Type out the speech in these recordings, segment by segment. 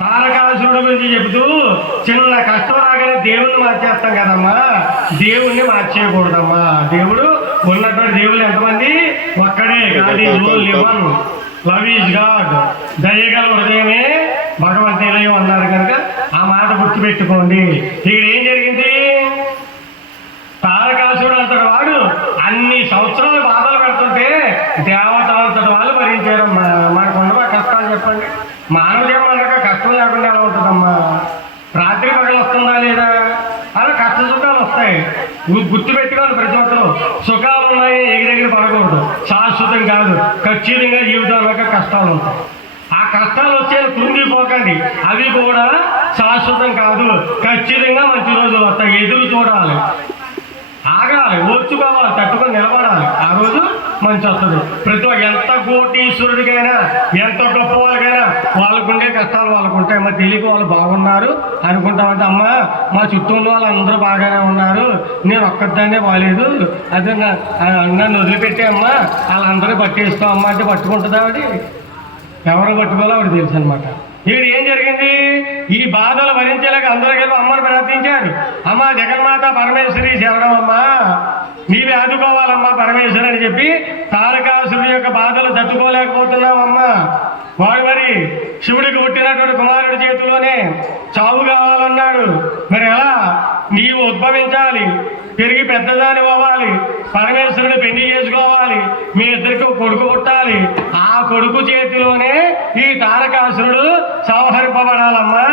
తారకాసురుడు గురించి చెబుతూ చిన్న కష్టం రాగానే దేవుణ్ణి మార్చేస్తాం కదమ్మా, దేవుణ్ణి మార్చేయకూడదమ్మా. దేవుడు ఉన్నటువంటి దేవుళ్ళు ఎంతమంది? ఒక్కడే. God is only one. Love is God. దయగల హృదయమే భగవంతులయం అన్నారు కనుక ఆ మాట గుర్తుపెట్టుకోండి. ఇక్కడ ఏం జరిగింది? తారకాసురుడు అంతటి వాడు అన్ని సంవత్సరాలు బాధలు పెడుతుంటే దేవతలంతటి వాళ్ళు భరించారమ్మా. మనకు ఉండవా కష్టాలు చెప్పండి? మానవ జన్మక కష్టం లేకుండా ఎలా ఉంటుందమ్మా? రాత్రి పగలు వస్తుందా లేదా? అలా కష్ట సుఖాలు వస్తాయి. గుర్తు పెట్టుకోవాలి ప్రతి ఒక్కరు. సుఖాలు ఉన్నాయి ఎగిరెగిరి పడకూడదు, శాశ్వతం కాదు. ఖచ్చితంగా జీవితంలో కష్టాలు ఉంటాయి. ఆ కష్టాలు వచ్చే కుంగిపోకండి, అవి కూడా శాశ్వతం కాదు. ఖచ్చితంగా మంచి రోజులు వస్తాయి. ఎదురు చూడాలి, ఆగాలి, ఓర్చుకోవాలి, తట్టుకొని నిలబడాలి. ఆ రోజు మంచి వస్తుంది. ప్రతి ఎంత కోటీశ్వరుడికైనా ఎంత గొప్ప వాళ్ళకైనా వాళ్ళకుండే కష్టాలు వాళ్ళకుంటాయి. మరి తెలియక వాళ్ళు బాగున్నారు అనుకుంటామంటే, అమ్మ మా చుట్టూ ఉన్న వాళ్ళు అందరూ బాగానే ఉన్నారు, నేను ఒక్కదాన్నే బాగాలేదు, అదే నన్ను వదిలిపెట్టే అమ్మా, వాళ్ళందరూ పట్టేసుకో అమ్మ అంటే పట్టుకుంటుందా? ఆవిడ ఎవరు పట్టుకోవాలో ఆవిడ తెలుసు అనమాట. ఈడు ఏం జరిగింది? ఈ బాధలు భరించలేక అందరికీ అమ్మను ప్రార్థించారు. అమ్మ జగన్మాత పరమేశ్వరి శరణం అమ్మా, నీవే ఆదుకోవాలమ్మా పరమేశ్వరి అని చెప్పి తారకాసురుడి యొక్క బాధలు తట్టుకోలేకపోతున్నామమ్మా. వాడు మరి శివుడికి పుట్టినటువంటి కుమారుడి చేతిలోనే చావు కావాలన్నాడు. మరి ఎలా? నీవు ఉద్భవించాలి, తిరిగి పెద్దదాని అవ్వాలి, పరమేశ్వరుని పెళ్లి చేసుకోవాలి, మీ ఇద్దరికి ఒక కొడుకు పుట్టాలి. ఆ కొడుకు చేతిలోనే ఈ తారకాసురుడు సంహరింపబడాలమ్మా.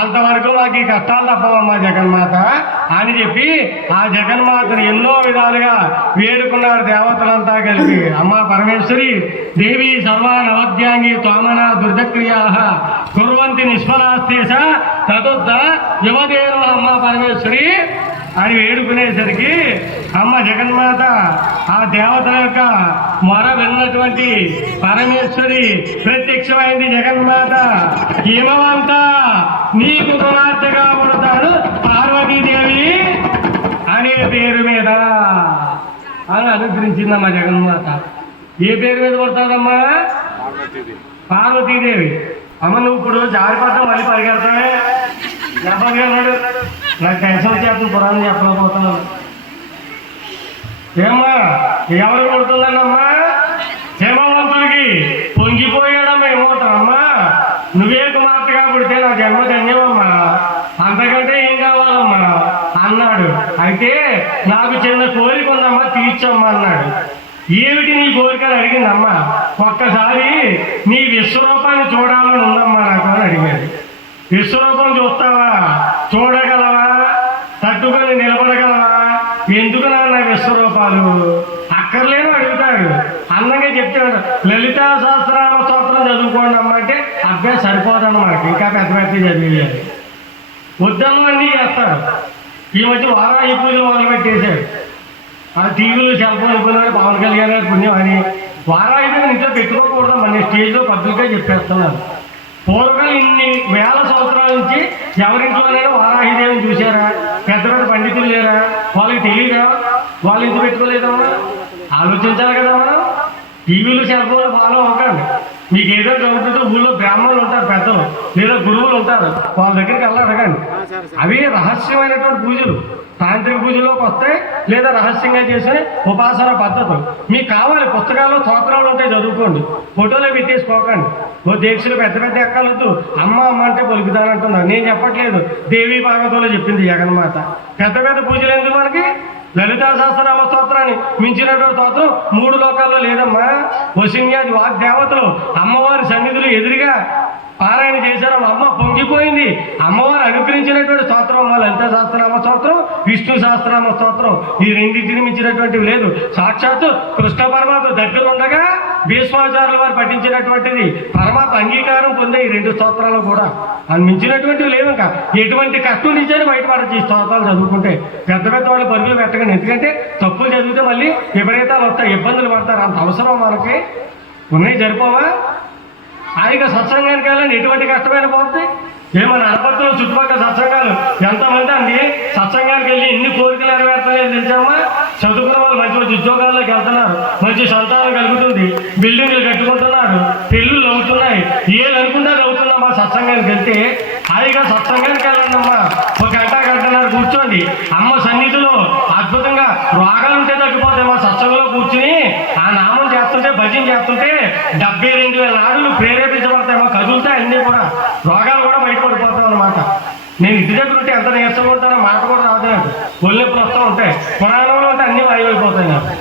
అంతవరకు మాకు ఈ కష్టాలు తప్పవమ్మా జగన్మాత అని చెప్పి ఆ జగన్మాతను ఎన్నో విధాలుగా వేడుకున్నారు దేవతలంతా కలిపి. అమ్మా పరమేశ్వరి దేవి సర్వా నవద్యాంగి త్వామన దుర్దక్రియా కుర్వంతి నిష్ఫలాస్తేష తదుద్ధ యువదేవ అమ్మ పరమేశ్వరి అని వేడుకునేసరికి అమ్మ జగన్మాత ఆ దేవతల యొక్క మొర విన్నటువంటి పరమేశ్వరి ప్రత్యక్షమైంది. జగన్మాత హిమవంత నీకు కుమార్తెగా పుడతాడు పార్వతీదేవి అనే పేరు మీద అని అనుగ్రహించిందమ్మా జగన్మాత. ఏ పేరు మీద పుడతాదమ్మా? పార్వతీదేవి. అమ్మ నువ్వు ఇప్పుడు జారిపడ్డం మళ్ళీ పరిగెడతావే చెప్పగలడు. నాకు టెన్షన్ వచ్చేస్తుంది, పురాణం చెప్పలేకపోతున్నాను. ఏమ్మా ఎవరు కొడుతుందన్నమ్మా? హేమవంతుడికి పొంగిపోయాడమ్మా. ఏమవుతానమ్మా? నువ్వే కుమార్తెగా పుడితే నా జన్మ ధన్యమమ్మా, అంతకంటే ఏం కావాలమ్మా అన్నాడు. అయితే నాకు చిన్న కోరిక ఉందమ్మా, తీర్చమ్మా అన్నాడు. ఏమిటి నీ కోరిక అని అడిగిందమ్మా. ఒక్కసారి నీ విశ్వరూపాన్ని చూడాలని ఉందమ్మా నాకు అని అడిగాడు. విశ్వరూపం చూస్తావా? చూడగలవా? తట్టుకొని నిలబడగలవా? ఎందుకు నాన్న విశ్వరూపాలు అక్కర్లేని అడుగుతాడు. అందంగా చెప్తాడు. లలితా సహస్రనామ స్తోత్రం చదువుకోండి అమ్మ అంటే అబ్బాయి సరిపోదన్నమాట, ఇంకా పెద్ద పెద్ద చదివేయాలి. వద్దమ్మ అన్నీ చేస్తాడు. ఈ మధ్య వారాహి పూజలు మొదలుపెట్టేశాడు. ఆ టీవీలు సెల్ ఫోన్ అయిపోయినాడు. పవన్ కళ్యాణ్ గారి పుణ్యం అని వారాహి పూజలు ఇంట్లో పెట్టుకోకూడదు, మన స్టేజ్లో పద్ధతిగా చెప్పేస్తున్నారు. పూర్వం ఇన్ని వేల సంవత్సరాల నుంచి ఎవరింట్లోనైనా వారాహిదేవిని చూసారా? పెద్ద పెద్ద పండితులు లేరా? వాళ్ళకి తెలియదా? వాళ్ళు ఇంటి పెట్టుకోలేదమ్మా? ఆలోచించాలి కదా మనం. టీవీలు సెల్ ఫోన్లు ఫాలో అవ్వకండి. మీకు ఏదో డౌట్ ఊళ్ళో బ్రాహ్మణులు ఉంటారు, పెద్దలు లేదా గురువులు ఉంటారు, వాళ్ళ దగ్గరికి వెళ్ళి అడగండి. అవి రహస్యమైనటువంటి పూజలు, తాంత్రిక పూజల్లోకి వస్తాయి, లేదా రహస్యంగా చేసే ఉపాసన పద్ధతులు. మీకు కావాలి పుస్తకాలు స్తోత్రాలు ఉంటాయి, చదువుకోండి. ఫోటోలో పెట్టేసుకోకండి. ఓ దీక్షలు పెద్ద పెద్ద ఎక్కాలొద్దు. అమ్మ అమ్మ అంటే పలుకుతానంటున్నారు. నేను చెప్పట్లేదు, దేవీ భాగవతంలో చెప్పింది జగన్మాత. పెద్ద పెద్ద పూజలు ఎందుకు మనకి? లలితా సహస్రనామ స్తోత్రాన్ని మించినటువంటి స్తోత్రం 3 లోకాల్లో లేదమ్మా. వశిన్యాది వాగ్దేవతలు అమ్మవారి సన్నిధులు ఎదురుగా పారాయణ చేశారు. అమ్మ పొంగిపోయింది. అమ్మవారు అనుగ్రహించినటువంటి స్తోత్రం అమ్మ లలితా సహస్రనామ స్తోత్రం, విష్ణు సహస్రనామ స్తోత్రం. ఈ రెండింటిని మించినటువంటివి లేదు. సాక్షాత్తు కృష్ణ పరమాత్మ దగ్గర ఉండగా భీష్మాచార్యుల వారు పఠించినటువంటిది పరమాత్మ అంగీకారం పొందే ఈ 2 స్తోత్రాలు కూడా. అని మించినటువంటివి లేవు. ఇంకా ఎటువంటి కష్టం నుంచే బయటపడచ్చు ఈ స్తోత్రాలు చదువుకుంటే. పెద్ద పెద్ద వాళ్ళు పరుగులు పెట్టకండి. ఎందుకంటే తప్పులు చదివితే మళ్ళీ విపరీతాలు వస్తాయి, ఇబ్బందులు పడతారు. అంత అవసరం మనకి ఉన్నాయి, సరిపోవా? ఆయన సత్సంగానికి వెళ్ళండి, ఎటువంటి కష్టమైన పోతుంది. ఏమన్నా అనపత్తులు చుట్టుపక్కల సత్సంగాలు ఎంతమంది అండి సత్సంగానికి వెళ్ళి ఎన్ని కోరికలు నెరవేర్తలేదు తెలిసామా? చదువుకున్న వాళ్ళు మంచి మంచి ఉద్యోగాల్లోకి వెళ్తున్నారు, మంచి సంతానం కలుగుతుంది, బిల్డింగ్లు కట్టుకుంటున్నారు, పెళ్ళిళ్ళు అవుతున్నాయి. ఏది అనుకుంటారు అవుతుందమ్మా సత్సంగం సత్సంగానికి వెళ్తే హాయిగా సత్సంగానికి వెళ్ళండి అమ్మా. ఒక గంటన్నర కూర్చోండి. అమ్మ సన్నిధిలో అద్భుతంగా రోగాలు ఉంటే తగ్గిపోతాయి. మా సత్సంగంలో కూర్చుని ఆ నామం చేస్తుంటే, భజన చేస్తుంటే 72,000 నాడులు ప్రేరేపించబడతాయమ్మా, కదులుతాయి అన్నీ కూడా. రోగాలు కూడా బయటపడిపోతాం అనమాట. నేను ఇంటి దగ్గర ఉంటే ఎంత నీరసంగా ఉంటానో మాట కూడా రాదు నాకు. ఒళ్ళెప్పులు వస్తూ ఉంటాయి. పురాణంలో ఉంటే అన్నీ వాయువైపోతాయి నాకు.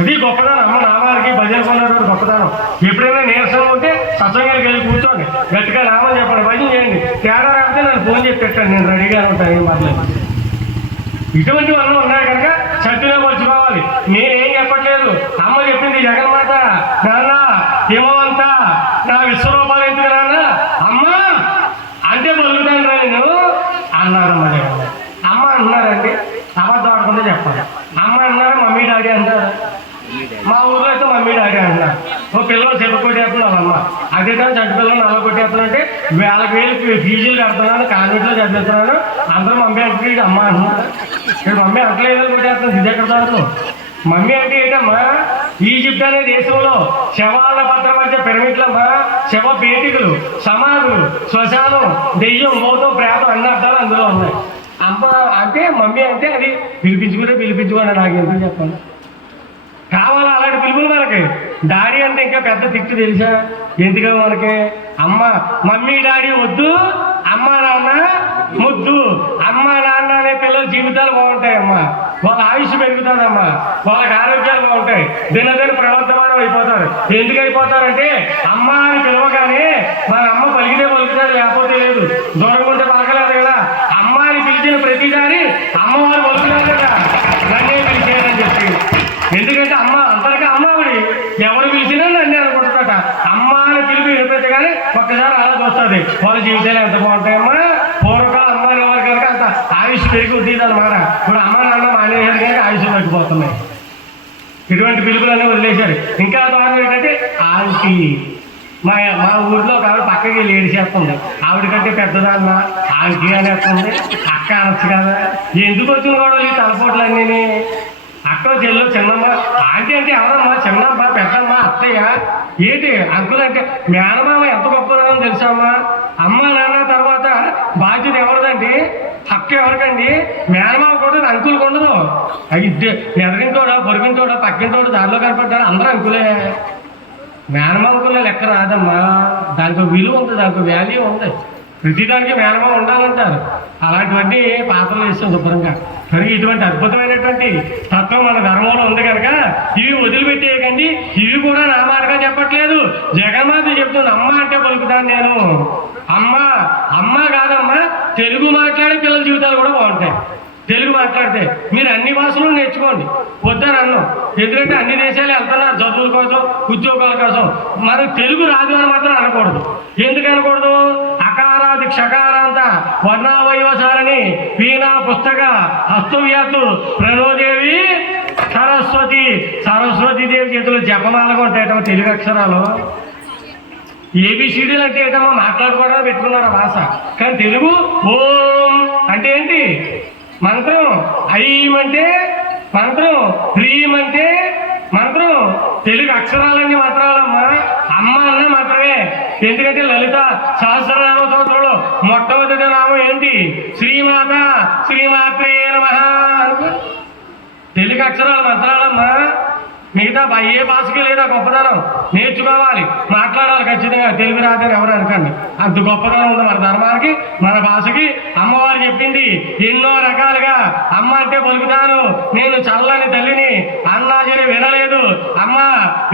అది గొప్పదానం. అమ్మ నామాలకి భజనకు ఉన్నటువంటి గొప్పదానం. ఎప్పుడైనా నీరసంగా ఉంటే సత్సంగానికి వెళ్ళి కూర్చోండి, గట్టిగా నామం చెప్పండి, భజన చేయండి. తేడా రాకపోతే నన్ను ఫోన్ చేసి పెట్టండి, నేను రెడీగానే ఉంటాను. ఏం మాట్లాడి ఇటువంటివన్నీ ఉన్నాయి కనుక సత్యమే మర్చిపోవాలి. నేనేం చెప్పట్లేదు. అమ్మ చెప్పింది జగన్మాత, నాన్న హిమవంత నా విశ్వరూపాలు ఎందుకు నాన్న అమ్మ అంటే పలుకుతాను రా నేను అన్నారమ్మ జగన్. అమ్మ అన్నారండి, అబద్ధం ఆడకుండా చెప్పాలి. అమ్మ అన్నారు, మమ్మీ డాడీ అంటారు. మా ఊర్లో అయితే మమ్మీ డాడీ అంటున్నారు. ఓ పిల్లలు చెట్టు కొట్టేస్తున్నారు అమ్మ. అదే కానీ చట్టు పిల్లలు నల్ల కొట్టేస్తున్నారంటే 1,000 ఫీజులు కడుతున్నాను, కాన్వెంట్లో చదివిస్తున్నాను, అందరూ మమ్మీ అంటే అమ్మ అంటున్నారు. ఇక్కడ మమ్మీ అంటలేదు కొట్టేస్తున్నాను. ఇది ఎక్కడ దాంట్లో మమ్మీ అంటే ఏంటమ్మా? ఈజిప్ట్ అనే దేశంలో శవాల భద్రపరిచే పిరమిడ్లమ్మా, శవ పేటికలు, సమాధులు, శ్మశానం, దెయ్యం, మోతం, ప్రేతం అన్ని అర్థాలు అందులో ఉన్నాయి. అమ్మ అంటే మమ్మీ అంటే అది పిలిపించుకోండి. నాకు ఎందుకు చెప్పాలి? కావాలా అలాంటి పిలుపులు మనకి? డాడీ అంటే ఇంకా పెద్ద తిట్టు తెలుసా? ఎందుకు మనకి? అమ్మ మమ్మీ డాడీ వద్దు, అమ్మ నాన్న ముద్దు. అమ్మ నాన్న అనే పిల్లల జీవితాలు బాగుంటాయమ్మా, వాళ్ళ ఆయుష్ పెరుగుతుందమ్మా, వాళ్ళకి ఆరోగ్యాలు బాగుంటాయి, దినదిన ప్రవర్తమానం అయిపోతారు. ఎందుకు అయిపోతారంటే అమ్మ అని పిలవగానే మన అమ్మ పలికితే పలుకుతారు, లేకపోతే లేదు. దూరం ఉంటే పలకలేదు కదా. అమ్మ అని పిలిచిన ప్రతిసారి అమ్మవారు పలుకుతారు కదా, నన్నే పిలిచేయని చెప్పి. ఎందుకంటే అమ్మ అందరికీ అమ్మావిడి, ఎవరు పిలిచినా నన్నే అనుకుంటున్నట. అమ్మ అని పిలిపి వినిపించే కానీ ఒక్కసారి అలా చూస్తుంది. వాళ్ళ జీవితాలు ఎంత బాగుంటాయమ్మా. పూర్వకాలం అమ్మ అనేవారు కనుక అంత ఆయుష్ పెరిగి వద్దేది అనమాట. ఇప్పుడు అమ్మ నాన్న మానేశారు కనుక ఆయుష్ తగ్గిపోతున్నాయి. ఇటువంటి పిలుపులన్నీ వదిలేశారు. ఇంకా దారుణం ఏంటంటే ఆంటీ. మా ఊర్లో ఒక ఆవిడ పక్కకి లేడీ చేస్తుంది. ఆవిడకంటే పెద్దదాన్న ఆంటీ అనేస్తుంది. అక్క అనొచ్చు కదా. ఎందుకు వచ్చిన కూడా ఈ తలపోట్లన్నీ? అక్క చెల్లు చిన్నమ్మ. ఆంటీ అంటే ఎవరమ్మా? చిన్నమ్మ, పెద్దమ్మ, అత్తయ్య ఏంటి? అంకుల్ అంటే మేనమామ ఎంత గొప్పదని తెలుసామ్మా? అమ్మ నాన్న తర్వాత బాధ్యత ఎవరిదండి? హక్కు ఎవరికండి? మేనమామ కూడా అంకుల్ ఉండదు. ఎదరింటోడా, పొరిగింటోడా, పక్కింటోడా, దారిలో కనపడ్డాడు అందరూ అంకులే. మేనమామకున్న లెక్క రాదమ్మా. దానికి విలువ ఉంది, దానికి వాల్యూ ఉంది. ప్రతిదానికి మేనమామ ఉండాలంటారు. అలాంటివన్నీ పాత్రలు వేస్తాం శుభ్రంగా. కానీ ఇటువంటి అద్భుతమైనటువంటి తత్వం మన ధర్మంలో ఉంది కనుక ఇవి వదిలిపెట్టేయకండి. ఇవి కూడా నా మాటగా చెప్పట్లేదు, జగన్మాత చెప్తుంది. అమ్మ అంటే పలుకుతాను నేను. అమ్మ కాదమ్మా, తెలుగు మాట్లాడే పిల్లల జీవితాలు కూడా బాగుంటాయి. తెలుగు మాట్లాడితే మీరు అన్ని భాషలు నేర్చుకోండి, వద్దని అన్నాం. ఎందుకంటే అన్ని దేశాలు వెళ్తున్నారు చదువుల కోసం, ఉద్యోగాల కోసం. మనకు తెలుగు రాదు అని మాత్రం అనకూడదు. ఎందుకు అనకూడదు? అకారాది క్షకారాంత వర్ణావయవసాలని వీణా పుస్తక హస్తవ్యాతు ప్రణోదేవి సరస్వతీదేవి చేతులు జపమాలగా ఉంటాయటమ్మా తెలుగు అక్షరాలు. ఏబిసిడీలు అంటే ఏంటమ్మా? మాట్లాడుకోవడానికి పెట్టుకున్నారు ఆ భాష. కానీ తెలుగు ఓం అంటే ఏంటి? మంత్రం. ఐం అంటే మంత్రం. హ్రీం అంటే మంత్రం. తెలుగు అక్షరాలన్నీ మంత్రాలమ్మా. అమ్మ అన్న మంత్రమే. ఎందుకంటే లలిత సహస్రనామ స్తోత్రంలో మొట్టమొదటి నామం ఏంటి? శ్రీమాత, శ్రీమాత్రే నమః. తెలుగు అక్షరాలు మంత్రాలమ్మా. మిగతా ఏ భాషకి లేదా గొప్పదనం. నేర్చుకోవాలి, మాట్లాడాలి ఖచ్చితంగా. తెలుగు రాదని ఎవరు అనకండి, అంత గొప్పదనం ఉంది మన ధర్మానికి, మన భాషకి. అమ్మవారు చెప్పింది ఎన్నో రకాలుగా. అమ్మ అంటే పలుకుతాను నేను, చల్లని తల్లిని. అన్నాజరి వినలేదు. అమ్మ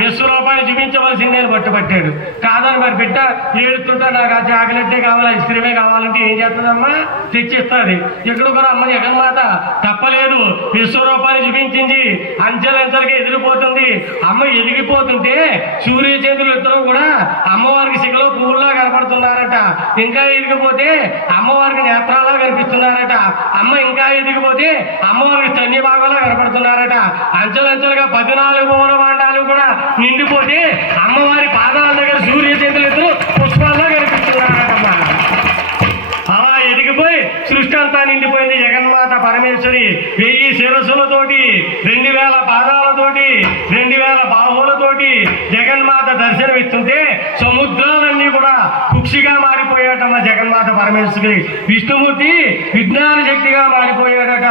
విశ్వరూపాన్ని చూపించవలసిందే అని పట్టుబట్టాడు. కాదని మరి బిడ్డ ఏడుతుంటా నాకు ఆ చాక్లెట్టే కావాలి, ఐస్ క్రీమే కావాలంటే ఏం చేస్తుందమ్మా? తెచ్చిస్తుంది. ఇక్కడ కూడా అమ్మ జగన్మాత తప్పలేదు, విశ్వరూపాన్ని చూపించింది. అంచెలంచెలుగా ఎదిరిపోతుంది. అమ్మ ఎదిగిపోతుంటే సూర్యచంద్రులు ఇద్దరు కూడా అమ్మవారికి శిఖలో పువ్వుల్లా కనపడుతున్నారట. ఇంకా ఎదిగిపోతే అమ్మవారికి నేత్రాల్లా కనిపిస్తున్నారట. అమ్మ ఇంకా ఎదిగిపోతే అమ్మవారికి స్తన్య భాగంలా కనపడుతున్నారట. అంచెలంచెలుగా 14 మూలమాండాలు కూడా నిండిపోతే అమ్మవారి పాదాల దగ్గర సూర్యచంద్రులు ఇద్దరు పుష్పాల్లా కనిపిస్తున్నారటమ్మా. అలా ఎదిగిపోయి సృష్టి అంతా నిండిపోయింది. జగన్మాత పరమేశ్వరి 1000 శిరస్సులతోటి, 2000 పాదాలతోటి, 2000 బాహువులతోటి జగన్మాత దర్శనమిస్తుంటే సముద్రాలన్నీ కూడా కుక్షిగా మారిపోయాట. అయిపోయాడట జగన్మాత పరమేశ్వరి. విష్ణుమూర్తి విజ్ఞాన శక్తిగా మారిపోయాడట.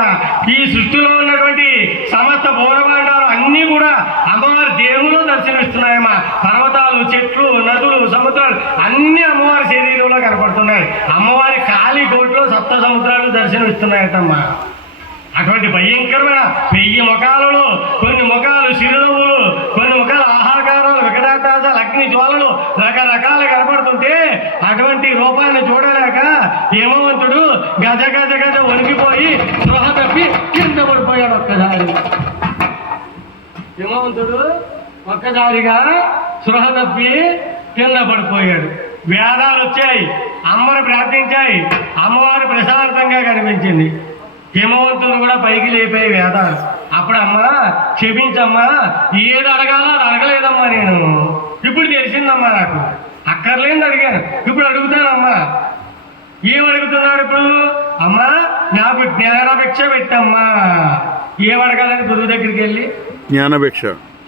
ఈ సృష్టిలో ఉన్నటువంటి సమస్త భూరభాండాలు అన్నీ కూడా అమ్మవారి దేవులో దర్శనమిస్తున్నాయమ్మా. పర్వతాలు, చెట్లు, నదులు, సముద్రాలు అన్ని అమ్మవారి శరీరంలో కనపడుతున్నాయి. అమ్మవారి కాళీ కోట్లో సప్త సముద్రాలు దర్శనమిస్తున్నాయటమ్మా. అటువంటి భయంకరమైన 1000 ముఖాలలో కొన్ని ముఖాలు శిరునవ్వులు, కొన్ని ముఖాలు ఆహాకారాలు, వికటాకాశాలు, అగ్ని జ్వాలలు రకరకాలు కనపడుతుంటే అటువంటి రూపాన్ని చూడలేక హిమవంతుడు గజ గజ గజ వణికిపోయి స్పృహ తప్పి కింద పడిపోయాడు. ఒక్కసారి హిమవంతుడు ఒక్కసారిగా స్పృహ తప్పి కింద పడిపోయాడు. వేదాలు వచ్చాయి, అమ్మను ప్రార్థించాయి, అమ్మవారు ప్రశాంతంగా కనిపించింది. హిమవంతుడు కూడా పైకి లేపాయి వేదాలు. అప్పుడు అమ్మ క్షమించమ్మా, ఏది అడగాలో అది అడగలేదమ్మా నేను. ఇప్పుడు తెలిసిందమ్మా నాకు. అక్కర్లేని అడిగాను, ఇప్పుడు అడుగుతానమ్మా. ఏం అడుగుతున్నాడు ఇప్పుడు? అమ్మా నాకు జ్ఞానభిక్ష పెట్టమ్మా. ఏం అడగాలని గురువు దగ్గరికి వెళ్ళి జ్ఞానభిక్ష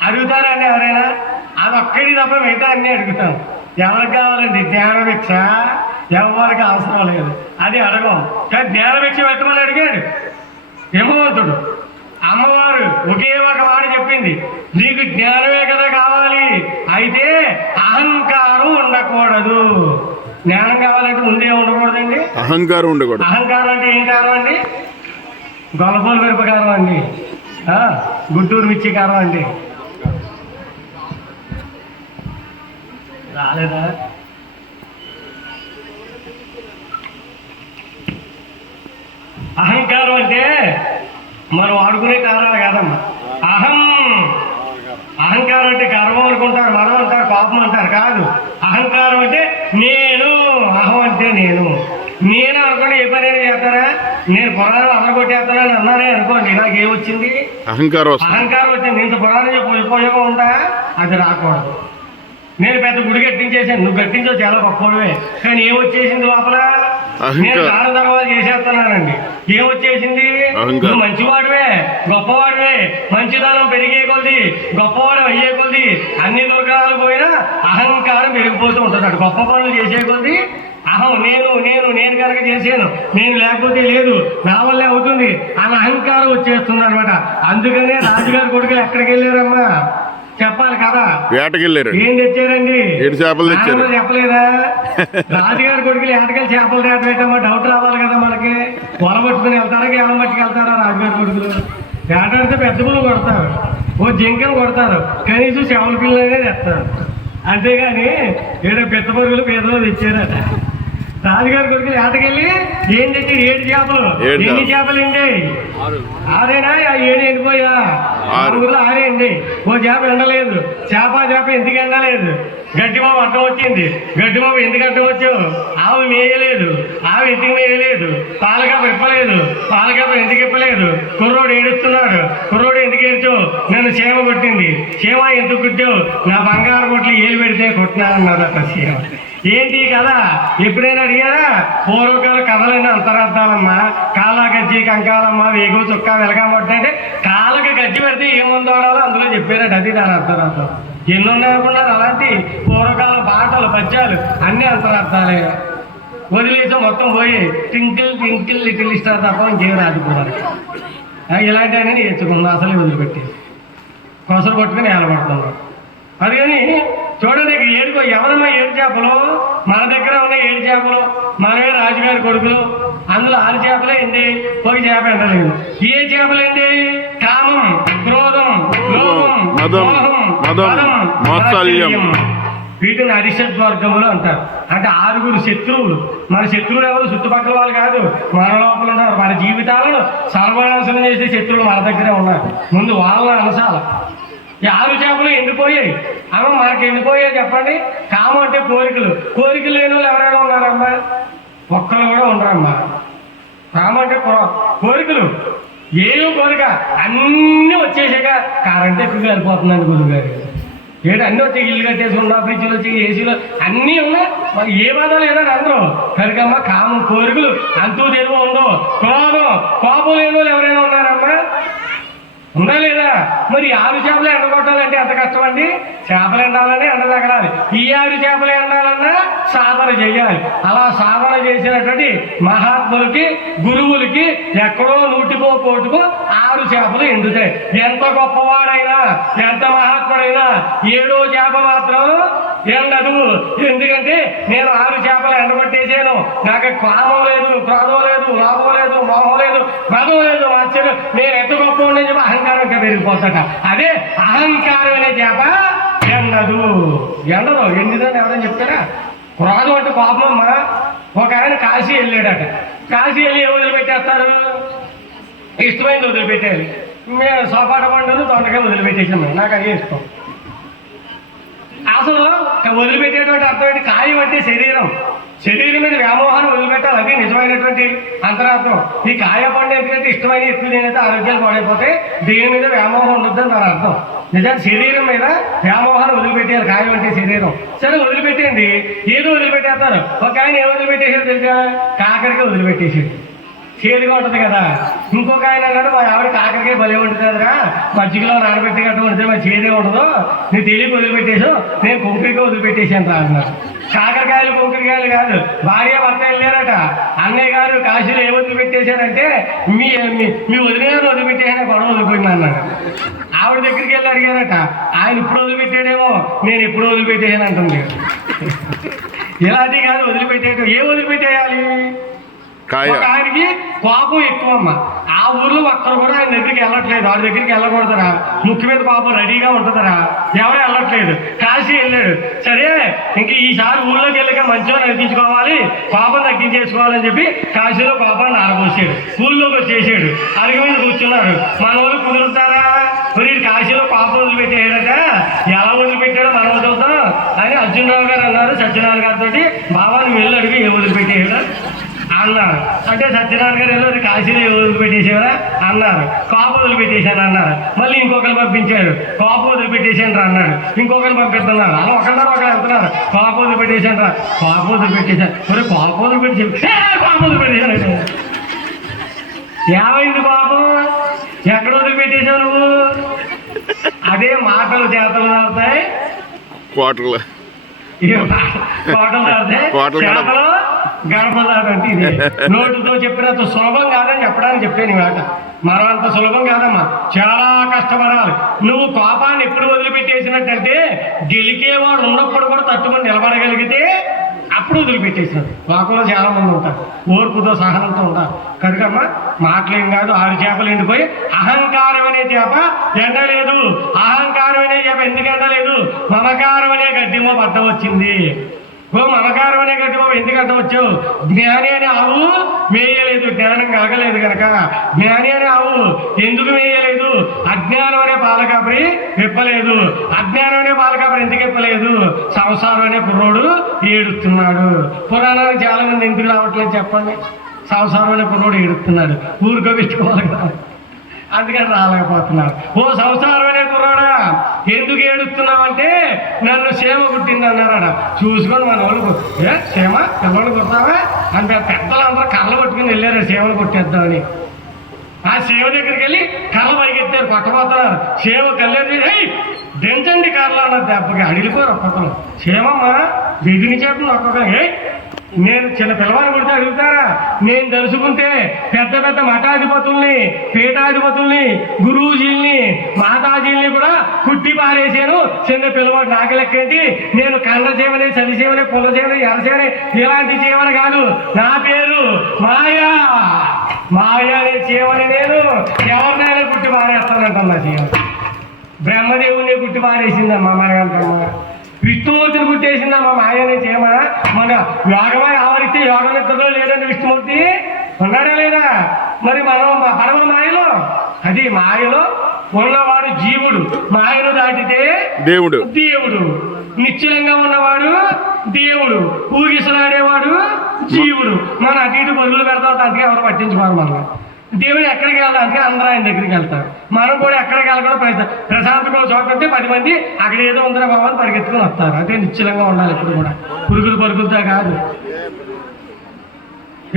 అడుగుతారండి ఎవరైనా? అది ఒక్కడి తప్ప మిగతా అన్నీ అడుగుతాం. ఎవరికి కావాలండి జ్ఞానభిక్ష? ఎవరికి అవసరం లేదు, అది అడగం. కానీ జ్ఞానభిక్ష పెట్టమని అడిగాడు హిమవంతుడు. అమ్మవారు ఒకే ఒక మాట చెప్పింది, నీకు జ్ఞానమే కదా కావాలి, అయితే అహంకారం ఉండకూడదు. జ్ఞానం కావాలంటే ముందే ఉండకూడదండి, అహంకారం ఉండకూడదు. అహంకారం అంటే ఏం కారం అండి? గొల్లపూల మిరపకారం అండి, గుంటూరు మిర్చి కారం అండి. రాలేదా? అహంకారం అంటే మనం ఆడుకునే కారణాలు కాదమ్మా. అహంకారం అంటే గర్వం అనుకుంటారు, మనం అంటారు, కోపం అంటారు. కాదు, అహంకారం అంటే నేను. అహం అంటే నేను అనుకోండి. ఏ పని చేస్తారా? నేను పురాణం అదరగొట్టేస్తానని అన్నారే అనుకోండి, నాకేమొచ్చింది? అహంకారం వచ్చింది. ఇంత పురాణం చెప్పి ఉపయోగం ఉందా? అది రాకూడదు. నేను పెద్ద గుడి కట్టించేసాను, నువ్వు కట్టించో చాలా గొప్పవే, కానీ ఏమొచ్చేసింది లోపల? నేను దాన ధర్మాలు చేసేస్తున్నానండి. ఏమొచ్చేసింది? నువ్వు మంచివాడివే, గొప్పవాడివే, మంచిదానం పెరిగే కొద్ది, గొప్పవాడు అయ్యే కొద్ది, అన్ని లోకాలు పోయినా అహంకారం పెరిగిపోతూ ఉంటుంది. గొప్ప పనులు చేసే కొద్ది అహం నేను నేను నేను కనుక చేసాను, నేను లేకపోతే లేదు, నా వల్లే అవుతుంది అన్న అహంకారం వచ్చేస్తుంది అనమాట. అందుకనే రాజుగారి కొడుకులు ఎక్కడికి వెళ్ళారమ్మా? చెప్పాలి కదా. వేటకెళ్ళారు. ఏం తెచ్చారండి? చేపలు తెచ్చారు. చెప్పలేదా? రాజుగారి కొడుకులు ఏటకెళ్ళి చేపలు తేటమా? డౌట్ రావాలి కదా మనకి. వల పట్టుకుని వెళ్తారా, గేలం పట్టుకెళ్తారా? రాజుగారి కొడుకులు వేటాడితే పెద్ద పులు కొడతారు, ఓ జింకను కొడతారు, కనీసం చేపల పిల్లలనే తెస్తారు. అంతేగాని ఏదో పెద్ద పరుగులు పేదలు తెచ్చారట. రాజుగారి కొడుకులు ఏటకెళ్ళి ఏం తెచ్చి 7 చేపలు. ఎన్ని చేపలు అండి? 6ఏనా? 7 ఎండిపోయా? 6 అండి. ఓ చేప ఎండలేదు. చేప ఎందుకు ఎండలేదు? గడ్డిమావ అడ్డం వచ్చింది. గడ్డిమావ ఎందుకు అడ్డం వచ్చావు? ఆవు మేయలేదు. ఆవు ఎందుకు మేయలేదు? పాలకాప ఇప్పలేదు. పాలకాప ఎందుకు ఇప్పలేదు? కుర్రోడు ఏడుస్తున్నాడు. కుర్రోడు ఎందుకు ఏడ్చావు? నన్ను చీమ కొట్టింది. చీమ ఎందుకు కుట్టావు? నా బంగారు కొట్లు ఏలు పెడితే కొట్టినానన్నదట చీమ. ఏంటి కదా? ఎప్పుడైనా అడిగారా? పూర్వకాల కథలైన అంతరార్థాలమ్మా. కాళ్ళ గజ్జి, కంకాలమ్మ, వేగు, చుక్క, వెలగమ్మొట్టు అంటే కాళ్ళకి గజ్జి పెడితే ఏముందో వాడాలో అందులో చెప్పారట. అది దాని అర్థరార్థం. ఎన్ని ఉన్నాయనుకున్నారు అలాంటి పూర్వకాల పాటలు, పద్యాలు అన్నీ అంతరార్థాలే. వదిలేసి మొత్తం పోయి ట్వింకిల్ ట్వింకిల్ లిటిల్ స్టార్ తప్ప ఇంకేం రాజుకోవాలి. ఇలాంటివన్నీ నేర్చుకున్నాం. అసలు వదిలిపెట్టి కొసరు కొట్టుకుని ఏలబడుతున్నాం. అది కానీ చూడండి, ఎవరన్నా 7 చేపలు మన దగ్గర ఉన్న 7 చేపలు, మనమే రాజుగారి కొడుకులు. అందులో 6 చేపలే అండి, ఒక చేప ఎండలేదు. ఏ చేపలండి? కామం, క్రోధం, లోభం, మోహం, మాత్సల్యం. వీటిని అరిషడ్ వర్గములు అంటారు. అంటే 6 శత్రువులు. మన శత్రువులు ఎవరు? చుట్టుపక్కల వాళ్ళు కాదు, మన లోపల ఉన్నారు. మన జీవితాలను సర్వనాశనం చేసే శత్రువులు మన దగ్గరే ఉన్నారు. ముందు వాళ్ళని అనసాల. 6 చేపలు ఎండిపోయాయి. అమ్మ మనకి ఎండిపోయాయి చెప్పండి. కామం అంటే కోరికలు లేని వాళ్ళు ఎవరైనా ఉన్నారమ్మా? ఒక్కరు కూడా ఉండరమ్మా. కామం అంటే కోరికలు. ఏదో కోరిక అన్నీ వచ్చేసాక కరెంట్ ఎక్కువ వెళ్ళిపోతుందండి గురువుగారు. ఏంటి అన్నీ వచ్చి ఇల్లు కట్టేసుకున్నా, ఫ్రిడ్జ్లు వచ్చి, ఏసీలు అన్నీ ఉన్నాయి. మరి ఏ బాధ లేదని అందరూ కనుకమ్మా. కామం, కోరికలు అంతూ తెరువు ఉండవు. కోపం లేని వాళ్ళు ఎవరైనా ఉన్నారమ్మా? ఉందా లేదా? మరి 6 చేపలు ఎండగొట్టాలంటే ఎంత కష్టం అండి? చేపలు ఎండాలని ఎండ తగలాలి. ఈ 6 చేపలు ఎండాలన్నా సాధన చేయాలి. అలా సాధన చేసినటువంటి మహాత్ములకి గురువులకి ఎక్కడో 100కో 1,00,00,000కో 6 చేపలు ఎండుతాయి. ఎంత గొప్పవాడైనా ఎంత మహాత్ముడైనా 7వ చేప మాత్రం ఎండదు. ఎందుకంటే నేను 6 చేపలు ఎండబట్టేసాను, నాకు కామం లేదు, క్రోధం లేదు, లోభం లేదు, మోహం లేదు, మదం లేదు, ఆశ్చర్యం, నేను ఎంత గొప్ప ఉండే చెప్పి అహంకారంగా పెరిగిపోతాట. అదే అహంకారం అనే చేప ఎండదు. ఎండిదని ఎవరైనా చెప్తారా? క్రోధం అంటే కోపం అమ్మ. ఒక ఆయన కాశీ వెళ్ళాడట. కాశీ వెళ్ళి ఏ వదిలిపెట్టేస్తారు? ఇష్టమైంది వదిలిపెట్టేయాలి. మేము సోపాట పండును దొండకాయ వదిలిపెట్టేసాము, నాకు అదే ఇష్టం. అసలు వదిలిపెట్టేటువంటి అర్థం ఏంటి? కాయం అంటే శరీరం మీద వ్యామోహాన్ని వదిలిపెట్టాలి. అది నిజమైనటువంటి అంతరార్థం. ఈ కాయ పండు ఎందుకంటే ఇష్టమైన ఎక్కువ నేనైతే ఆరోగ్యాలు పాడైపోతే దేని మీద వ్యామోహం ఉండొద్దని దాని అర్థం. నిజానికి శరీరం మీద వ్యామోహాన్ని వదిలిపెట్టేయాలి. కాయం అంటే శరీరం. సరే వదిలిపెట్టేయండి, ఏదో వదిలిపెట్టేస్తారు. ఒక ఆయన ఏం వదిలిపెట్టేసాడు తెలుసా? కాకరకాయ వదిలిపెట్టేసాడు. చేదుగా ఉంటుంది కదా. ఇంకొక ఆయన అన్నాడు, మా ఆవిడ కాకరకాయ భలే ఉంటుంది కదరా, మజ్జిగలో నానబెట్టి గట్ట ఉంటే మరి చేదే ఉండదు, నేను తెలియక వదిలిపెట్టేసు, నేను కుంకుడిగా వదిలిపెట్టేసాను రా అన్నారు. కాకరకాయలు కుంకుడికాయలు కాదు, భార్య భర్త వెళ్ళారట. అన్నయ్య గారు కాశీలో ఏ వదిలిపెట్టేశారంటే మీ వదిన గారు వదిలిపెట్టేసాను, గొడవ వదిలిపోయింది అన్నాడు. ఆవిడ దగ్గరికి వెళ్ళి అడిగారట, ఆయన ఇప్పుడు వదిలిపెట్టాడేమో, నేను ఎప్పుడు వదిలిపెట్టేసాను అంటుంది. ఇలాంటివి కాదు వదిలిపెట్టేయటం. ఏ వదిలిపెట్టేయాలి? ఒక ఆయనకి కోపం ఎక్కువ అమ్మ. ఆ ఊర్లో ఒక్కరు కూడా ఆయన దగ్గరికి వెళ్ళట్లేదు. వాడి దగ్గరికి వెళ్ళకూడదురా, ముక్కు మీద కోపం రెడీగా ఉంటుందిరా, ఎవరు వెళ్ళట్లేదు. కాశీ వెళ్ళాడు. సరే ఇంక ఈసారి ఊళ్ళోకి వెళ్ళక మంచిగా నడిపించుకోవాలి, కోపం తగ్గించేసుకోవాలని చెప్పి కాశీలో కోపాన్ని ఆరబోసాడు. ఊళ్ళోకి వచ్చేసాడు. అరిగి మీద కూర్చున్నారు. మన వాళ్ళు కుదురుతారా? మరి కాశీలో కోపం వదిలిపెట్టేయడట. ఎలా వదిలిపెట్టాడో మనం చూద్దాం అని అర్జునరావు గారు అన్నారు సత్యనారాయణ గారితో. బాబా నువ్వు వెళ్ళి అడిగి ఏ వదిలిపెట్టేయడా అన్నారు. అంటే సత్యనారాయణ గారు వెళ్ళి కాశీలో వదిలిపెట్టేసేవరా అన్నారు. కోపం వదిలిపెట్టేశాను అన్నారు. మళ్ళీ ఇంకొకరు పంపించారు. కోపం వదిలిపెట్టేసాను రా అన్నాడు. ఇంకొకరు పంపిస్తున్నారు. అలా ఒకళ్ళ వెళ్తున్నారు. కోపం వదిలిపెట్టేశాను రా, కోపం వదిలిపెట్టేశాను. మరి కోపం వదిలిపెట్టేసాను. ఏమైంది కోపం? ఎక్కడ వదిలిపెట్టేశావు నువ్వు? అదే మాటలు చేతలు అవుతాయి, కోటలు చేతలు గడపదాదంటే ఇది. నోటుతో చెప్పినంత సులభం కాదని చెప్పడానికి చెప్పాను ఈ మాట. మనం అంత సులభం కాదమ్మా, చాలా కష్టపడాలి. నువ్వు కోపాన్ని ఎప్పుడు వదిలిపెట్టేసినట్టంటే గెలికేవాడు ఉన్నప్పుడు కూడా తట్టుకొని నిలబడగలిగితే అప్పుడు వదిలిపెట్టేసినట్టు. లోకంలో చాలా మంది ఉంటారు, ఓర్పుతో సహనంతో ఉంటారు. కనుకమ్మా మాటలేం కాదు. 6 చేపలు ఎండిపోయి అహంకారం అనే చేప ఎండలేదు. అహంకారం అనే చేప ఎందుకు ఎండలేదు? మమకారం అనే గడ్డిమో పడ్డ వచ్చింది. మమకారం అనే గడ్డిమో ఎందుకు అడ్డం వచ్చావు? జ్ఞాని అనే ఆవు మేయలేదు, జ్ఞానం కలగలేదు కనుక. జ్ఞాని అనే ఆవు ఎందుకు మేయలేదు? అజ్ఞానం అనే పాలకాపరి విప్పలేదు. అజ్ఞానం అనే పాలకాపరి ఎందుకు విప్పలేదు? సంసారం అనే కుర్రోడు ఏడుస్తున్నాడు. పురాణానికి చాలా మంది ఎందుకు రావట్లేదు చెప్పండి? సంసారం అనే కుర్రోడు ఏడుస్తున్నాడు, ఊరికో పెట్టుకోవాలి కదా, అందుకని రాలేకపోతున్నారు. ఓ సంసారం అనే కుర్రాడా ఎందుకు ఏడుస్తున్నావు అంటే నన్ను సేమ కుట్టింది అన్నారట. చూసుకొని మన వాళ్ళు సేమ పిల్లలు కుడతావా అని పెద్దలు అందరూ కళ్ళ పట్టుకుని వెళ్ళారు సేవలు కొట్టేద్దామని. ఆ సేవ దగ్గరికి వెళ్ళి కళ్ళ పైకెత్తారు, కొట్టబోతున్నారు. సేవ కళ్ళేది దించండి కళ్ళ అన్నారు. దెబ్బకి అడిగిపోయారు ఒక్కొక్కరు. సేమమ్మా వీధిని చేతులు ఒక్కొక్కరు. నేను చిన్న పిల్లవాడిని కొడితే అడుగుతారా? నేను తెలుసుకుంటే పెద్ద పెద్ద మఠాధిపతుల్ని, పీఠాధిపతుల్ని, గురూజీల్ని, మాతాజీల్ని కూడా కుట్టి పారేసాను. చిన్న పిల్లవాడు నాకు లెక్కేంటి? నేను కండ చేవని, చలి చేవని, పుల్ల చేవని, ఎరచేవని ఇలాంటి చేవని కాదు. నా పేరు మాయా. మాయా అనే చేవని నేను ఎవరినైనా కుట్టి పారేస్తానంటున్నా. చేవ బ్రహ్మదేవుని కుట్టి పారేసిందమ్మా మాయంతమ్మ. విష్ణుమూర్తిని గుర్తేసిందమ్మా మాయనే చేయమా. మన యోగమై ఆవరిస్తే యోగం ఎత్తదో లేదండి విష్ణుమూర్తి ఉన్నాడా లేదా? మరి మనం పరమ మాయలో, అది మాయలో ఉన్నవాడు జీవుడు, మాయను దాటితే దేవుడు. దేవుడు నిశ్చలంగా ఉన్నవాడు దేవుడు, ఊగిసలాడేవాడు జీవుడు. మనం అటు ఇటు పరుగులు పెడతాం, అందుకే ఎవరు పట్టించుకోరు. మనం దేవుడు ఎక్కడికి వెళ్ళడానికి అందరూ ఆయన దగ్గరికి వెళ్తారు. మనం కూడా ఎక్కడికి వెళ్ళకుండా ప్రశాంతంగా చోట ఉంటే 10 మంది అక్కడ ఏదో ఉందరా బాబు అని పరిగెత్తుకుని వస్తారు. అంటే నిశ్చలంగా ఉండాలి ఎప్పుడు కూడా, పరుగులతో కాదు.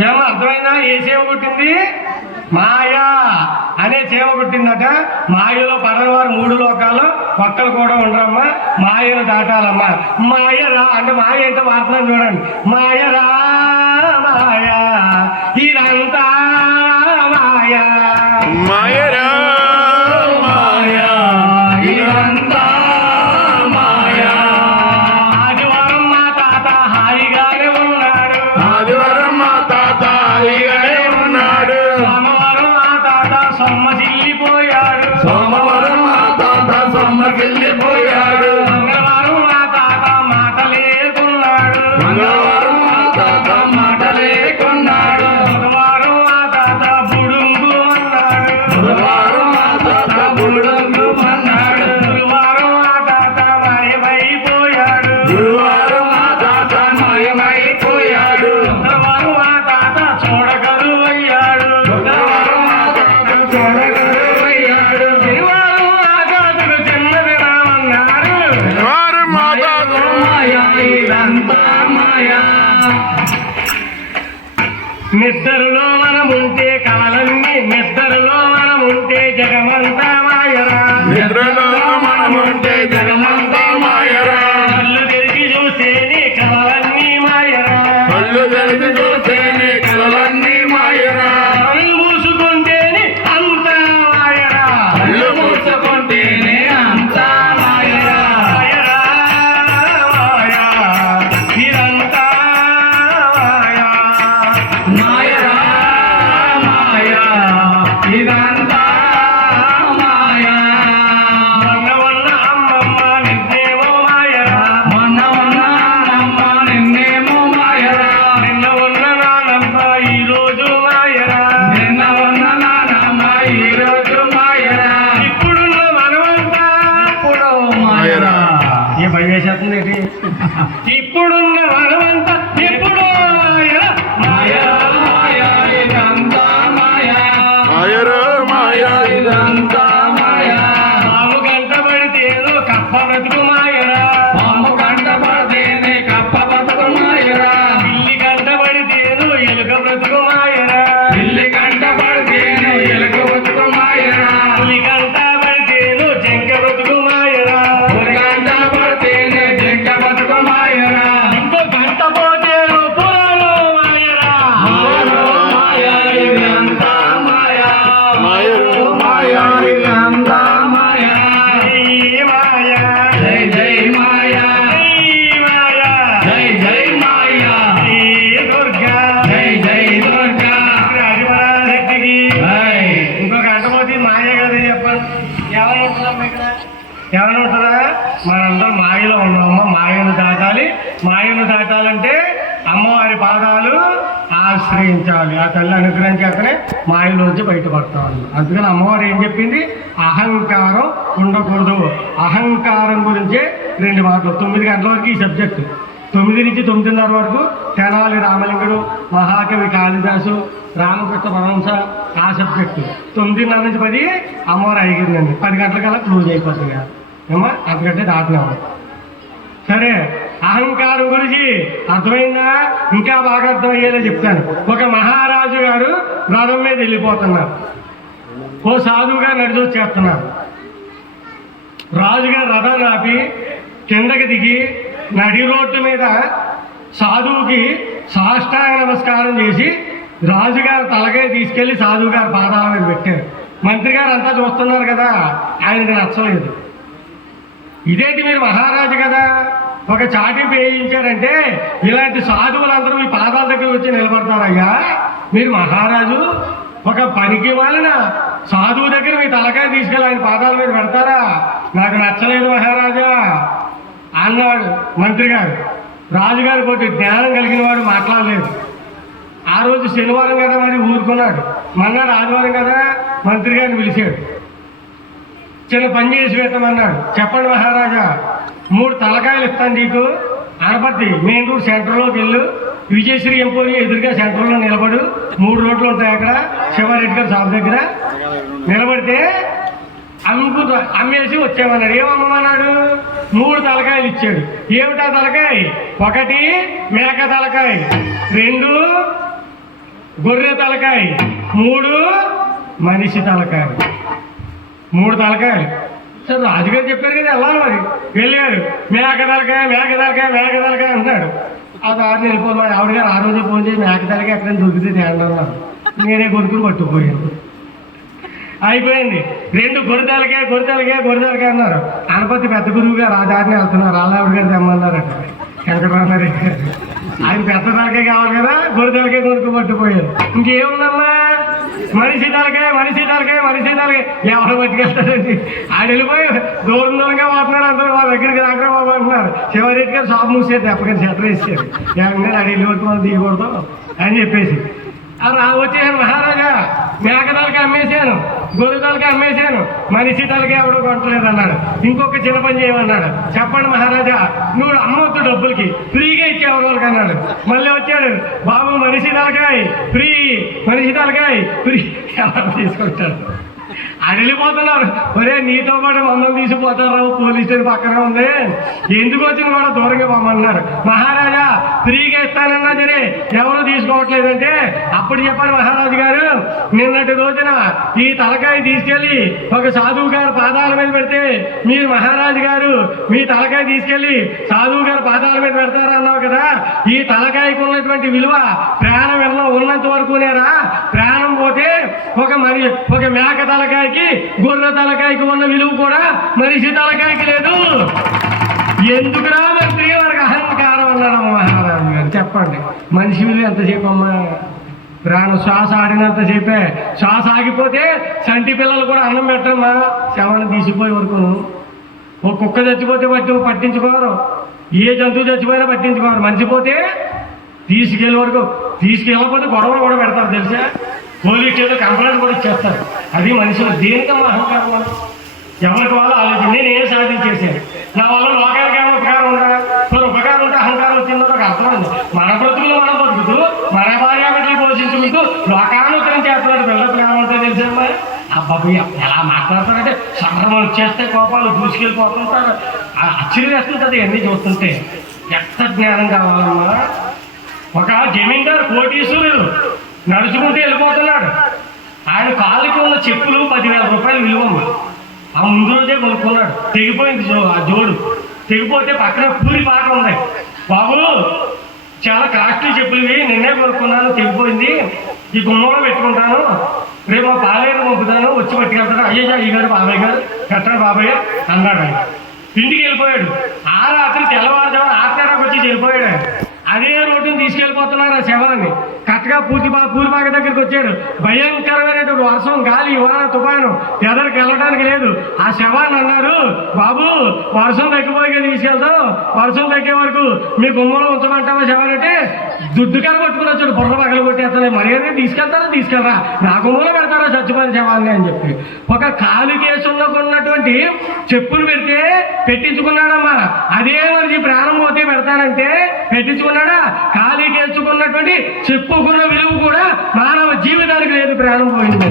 ఏమో అర్థమైందా? ఏ సేవ పుట్టింది? మాయా అనే చీమ పుట్టిందట. మాయలో పడనివారు 3 లోకాలు కొత్తలు కూడా ఉండరమ్మా. మాయను దాటాలమ్మా. మాయరా అంటే మాయ అంటే వాడుతున్నాను చూడండి. మాయరా మాయా ఇదంతా మాయా మాయరా మాయా ఇదంతా మాయా. ఆదివారం మా తాత హాయిగానే ఉన్నాడు. ఆదివారం మా తాత హాయిగానే ఉన్నాడు. సోమవారం మా తాత సొమ్మసిల్లిపోయాడు. సోమవారం మా తాత సొమ్మకెళ్ళిపోయాడు. మంగళవారం మా తాత మాట లేకున్నాడు. మంగళవారం మా తాత మాట లేకున్నాడు. బుధవారం మా తాత బుడుంగు అన్నాడు. బుధవారం మా తాత బుడుంగు అన్నాడు. గురువారం మా తాత మాయమైపోయాడు. గురువారం మా తాత మాయమైపోయాడు. శుక్రవారం మా తాత చూడగలువయ్యాడు. శుక్రవారం మా తాత చూడగలువయ్యాడు. శనివారం మా తాతకు జన్మదినమన్నారు. శనివారం మా తాత మాయా ఇదంతా మాయా. నిద్రలో మనముంటే కాలన్నీ నిద్రలో మనముంటే జగమంతా మాయరా. నిద్రలో మనముంటే జగమంతా మాయరా. కళ్ళు తెరిచి చూస్తేనే కలలన్నీ మాయరా. కళ్ళు తెరిచి చూస్తేనే కలలన్నీ మాయరా. కళ్ళు మూసుకుంటేనే అంతా మాయరా. కళ్ళు మూసుకుంటేనే అంతా మాయరా. మాయరా మాయా ఇదంతా మాయా. మాయరా మాయా ఇదంతా మాయా. మొన్న ఉన్న అమ్మమ్మ నిన్నేమో మాయరా. మొన్న ఉన్న అమ్మమ్మ నిన్నేమో మాయరా. నిన్న ఉన్న నానమ్మ ఈరోజు మాయరా. నిన్న ఉన్న నానమ్మ ఈరోజు మాయరా. ఇప్పుడున్న మనమంతా ఇప్పుడు మాయరా. ఏ భయం వేసేస్తుంది ఏంటి? ఇప్పుడున్న మనమంతా ఎప్పుడు మాయరా. మాయరా మాయా ఇదంతా మాయా. మాయరా మాయా ఇదంతా మాయా. పాము గంట పడితేను కప్ప బ్రతుకు మాయరా. పాము గంట పడితేనే కప్ప బ్రతుకు మాయరా. పిల్లి గంట పడితేను ఎలుక బ్రతుకు మాయరా. పిల్లి గంట పడితేను ఎలుక బ్రతుకు మాయరా. పులి గంట పడితేను జింక బ్రతుకు మాయరా. పులి గంట పడితేనే జింక బ్రతుకు మాయరా. ఇంకో గంట పోతేను పురాలు మాయరా. మాయా ఇదంతా మాయా. మాయరా మాయా ఇదంతా మాయా. జై మాయా జై జై మాయా. జై మాయా జై జై మాయా. జై దుర్గా జై జై దుర్గా. రాజవరాశక్తికి ఇంకో గంట పోతే మాయ కదా చెప్పండి. ఎవరు ఉంటుందమ్మా ఇక్కడ? ఎవరు ఉంటుందా? మనందరం మాయలో ఉన్నామమ్మా. మాయను దాటాలి. మాయను దాటాలంటే అమ్మవారి పాదాలు ఆశ్రయించాలి. ఆ తల్లి అనుగ్రహం చేతనే మాయలోంచి బయటపడతాను. అందుకని అమ్మవారు ఏం చెప్పింది? అహంకారం ఉండకూడదు. అహంకారం గురించే 2 మాటలు. 9 గంటల వరకు ఈ సబ్జెక్టు. 9 నుంచి 9:30 వరకు తెనాలి రామలింగుడు, మహాకవి కాళిదాసు, రామకృష్ణ పరమహంస ఆ సబ్జెక్టు. 9:30 నుంచి 10 అమ్మవారు అయ్యిందండి. 10 గంటలకల్లా క్లోజ్ అయిపోతుంది కదా ఏమా. అంతకంటే దాటినాము. సరే, అహంకారం గురించి అర్థమైందా? ఇంకా బాగా అర్థమయ్యేలా చెప్తాను. ఒక మహారాజు గారు రథం మీద వెళ్ళిపోతున్నారు. ఓ సాధువు గారు నడిచి వచ్చేస్తున్నారు. రాజుగారు రథాన్ని ఆపి కిందకి దిగి నడి రోడ్డు మీద సాధువుకి సాష్టాంగ నమస్కారం చేసి రాజుగారు తలకాయ తీసుకెళ్లి సాధువు గారి పాదాల మీద పెట్టారు. మంత్రి గారు అంతా చూస్తున్నారు కదా, ఆయనకి నచ్చలేదు. ఇదేంటి మీరు మహారాజు కదా, ఒక చాటింపు వేయించారంటే ఇలాంటి సాధువులందరూ మీ పాదాల దగ్గర వచ్చి నిలబడతారయ్యా. మీరు మహారాజు, ఒక పనికి వాళ్ళన సాధువు దగ్గర మీ తలకాయ తీసుకెళ్ళి ఆయన పాదాల మీద పెడతారా? నాకు నచ్చలేదు మహారాజా అన్నాడు మంత్రి గారు. రాజుగారి పోటీ జ్ఞానం కలిగిన వాడు మాట్లాడలేదు. ఆ రోజు శనివారం కదా మరి ఊరుకున్నాడు. మన్నాడు ఆదివారం కదా మంత్రి గారిని పిలిచాడు. చిన్న పని చేసి పెట్టమన్నాడు. చెప్పండి మహారాజా, 3 తలకాయలు ఇస్తాను నీకు. అనపర్తి మెయిన్ రోడ్ సెంటర్లోకి వెళ్ళు, విజయశ్రీ ఎంపోలి ఎదురుగా సెంటర్లో నిలబడు. 3 రోడ్లు ఉంటాయి అక్కడ, శివారెడ్డి గారి షాప్ దగ్గర నిలబడితే అమ్మేసి వచ్చామన్నాడు. ఏమమ్మన్నాడు? 3 తలకాయలు ఇచ్చాడు. ఏమిటా తలకాయ? 1 మేక తలకాయ, 2 గొర్రె తలకాయ, 3 మనిషి తలకాయలు 3 తలకాయలు. సరే రాజుగారు చెప్పారు కదా వెళ్ళాలి, మరి వెళ్ళారు. మేక తలకాయ మేక తలకాయ మేక తలకాయ అంటున్నాడు. ఆ దారిని వెళ్ళిపోయి ఆవిడ గారు ఆ రోజే ఫోన్ చేసి మేక తలకాయ ఎక్కడైనా దొరికితే తేండి అన్నారు. నేనే కొనుక్కుని పట్టుకుపోయాను. అయిపోయింది. 2 గొర్రెతలకాయ అన్నారు. గణపతి పెద్ద గురువు గారు ఆ దారిని వెళ్తున్నారు. ఆవిడ గారు తెమ్మన్నారట వెంకటరామారెడ్డి గారు. ఆయన పెద్ద తలకాయ కావాలి కదా, గొర్రెతలకాయ కొనుక్కు పట్టుకుపోయారు. ఇంకేముందమ్మా మనిషి తలకాయ ఎవరు పట్టుకెళ్తారండి. ఆయన వెళ్ళిపోయి దూరంగా పోతున్నాడు. అందరూ వాళ్ళ దగ్గరికి రాకరా బాబు అంటున్నారు. శివారెడ్డి గారు షాప్ మూసేది ఎప్పటికీ షట్టర్ వేసారు. ఏమన్నా అది వెళ్ళిపోతే మనం దిగకూడదు అని చెప్పేసి వచ్చేసాను. మహారాజా మేక తలకి అమ్మేశాను, గొర్రె తలకి అమ్మేశాను, మనిషి తలకి ఎవడో కొట్టలేదు అన్నాడు. ఇంకొక చిన్న పని చేయమన్నాడు. చెప్పండి మహారాజా, నువ్వు అమ్మవద్దు డబ్బులకి, ఫ్రీగా ఇచ్చేవాడు వాళ్ళకి అన్నాడు. మళ్ళీ వచ్చాడు, బాబు మనిషి తలకాయ ఫ్రీ, మనిషి తలకాయ ఫ్రీ, ఎవరు తీసుకొచ్చాడు. అది వెళ్ళిపోతున్నారు. ఒరే నీతో పాటు మమ్మల్ని తీసుకుపోతారు, పోలీస్ స్టేషన్ పక్కనే ఉంది, ఎందుకు వచ్చిన కూడా దూరంగా పొమ్మన్నారు. మహారాజా ఫ్రీగా ఇస్తానన్నా సరే ఎవరు తీసుకోవట్లేదంటే అప్పుడు చెప్పారు మహారాజు గారు, నిన్నటి రోజున ఈ తలకాయ తీసుకెళ్ళి ఒక సాధువు గారు పాదాల మీద పెడితే మీరు మహారాజు గారు మీ తలకాయ తీసుకెళ్ళి సాధువు గారు పాదాల మీద పెడతారన్నావు కదా, ఈ తలకాయకు ఉన్నటువంటి విలువ ప్రాణం ఉన్నంత వరకునేరా, ప్రాణం పోతే ఒక మేక తలకాయకి గొర్రె తలకాయకి ఉన్న విలువ కూడా మనిషి తలకాయకి లేదు. ఎందుకురా మంత్రి వారికి అహంకారం అన్నాడు మహారాజు గారు. చెప్పండి మనిషి విలువ ఎంతసేపు అమ్మా? ప్రాణం శ్వాస ఆడినంతసేపే. శ్వాస ఆగిపోతే చంటి పిల్లలు కూడా అన్నం పెట్టమ్మా, శవాన్ని తీసిపోయే వరకును. ఒక కుక్క చచ్చిపోతే పట్టించుకోరు, ఏ జంతువు చచ్చిపోయినా పట్టించుకోరు. మర్చిపోతే తీసుకెళ్ళే వరకు, తీసుకెళ్ళకపోతే గొడవలు కూడా పెడతారు తెలుసా. పోలీస్ స్టేషన్ కంప్లైంట్ కూడా ఇచ్చేస్తారు. అది మనుషులు దేనికమ్మా అహంకారం? ఎవరికి వాళ్ళు ఆలోచన. నేను ఏం సాధించేసాను, నా వల్ల లోకానికి ఏమైనా ఉపకారం ఉందా? ఉపకారం ఉంటే అహంకారం వచ్చిందో నాకు అర్థమైంది. మన బ్రతుకులు మనం బతుకుతూ మన భార్యాబిడ్డలు పోషించుకుంటూ లోకానుతరం చేస్తున్నాడు. పిల్లలకు ఏమంటే తెలిసామ్మా, అబ్బాయి ఎలా మాట్లాడతారంటే సంక్రమణ వచ్చేస్తే కోపాలు దూసుకెళ్ళిపోతుంటారు. ఆశ్చర్యం వేస్తుంటుంది అన్నీ చూస్తుంటే. ఎంత జ్ఞానం కావాలమ్మా. ఒక జమీందారు కోటీశ్వరుడు నడుచుకుంటూ వెళ్ళిపోతున్నాడు. ఆయన కాలుకి ఉన్న చెప్పులు 10,000 రూపాయలు విలువమ్మ. ఆ ముందు రోజే కొనుక్కున్నాడు. తెగిపోయింది ఆ జోడు. తెగిపోతే పక్కన పూరి పాట ఉన్నాయి. బాబు చాలా కాస్ట్లీ చెప్పులు ఇవి, నిన్నే కొనుక్కున్నాను, తెగిపోయింది, ఈ గుమ్మంలో పెట్టుకుంటాను, రేపు మా పాలేరు పంపుతాను, వచ్చి పట్టుకెళ్తాను. అయ్యా ఈ గారు బాబాయ్ గారు కట్టాడు బాబాయ్ అన్నాడు. ఆయన ఇంటికి వెళ్ళిపోయాడు. ఆ రాత్రి తెల్లవారుజామున ఆత్మీయకు వచ్చి వెళ్ళిపోయాడు. అదే రోడ్డుని తీసుకెళ్ళిపోతున్నారు ఆ శవాన్ని. కరెక్ట్గా పూరిపాక దగ్గరికి వచ్చాడు. భయంకరమైనటువంటి వర్షం, గాలి, వాన, తుఫాను, ఎదరికి వెళ్ళడానికి లేదు. ఆ శవాన్ని అన్నారు, బాబు వర్షం తగ్గిపోయి తీసుకెళ్తాం, వర్షం తగ్గే వరకు మీ గుమ్మంలో ఉంచమంటావా శవాన్ని అంటే దుడ్డుకారు కొట్టుకుని వచ్చాడు. బుర్ర పగలు కొట్టేస్తాను, మర్యాద తీసుకెళ్లరా, నా గుమ్మంలో పెడతారా చచ్చిపోయిన శవాన్ని అని చెప్పి. ఒక కాలు కేసులో ఉన్నటువంటి చెప్పులు పెడితే పెట్టించుకున్నాడమ్మా. అదే మరి ప్రాణం పోతే పెడతానంటే పెట్టించుకున్నాడా? ఖాళీ కేసుకున్నటువంటి చెప్పుకున్న విలువ కూడా మానవ జీవితానికి లేదు, ప్రాణం పోయింది.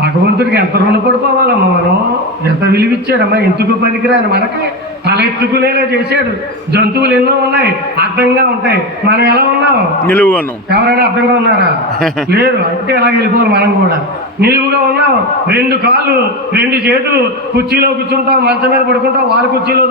భగవంతుడికి ఎంత రుణపడిపోవాలమ్మా మనం. ఎంత విలువిచ్చాడమ్మా. ఎందుకు పనికిరాని మనకి తల ఎత్తుకునేలా చేశాడు. జంతువులు ఎన్నో ఉన్నాయి, అర్థంగా ఉంటాయి. మనం ఎలా ఉన్నాం? నిలువుగా. ఎవరైనా అర్థంగా ఉన్నారా? లేరు. అంటే ఎలా వెళ్ళిపోవాలి మనం కూడా. నిలువుగా ఉన్నాం, 2 కాళ్ళు 2 చేతులు, కుర్చీలో కూర్చుంటాం, మంచం మీద పడుకుంటాం, వాళ్ళ కుర్చీలో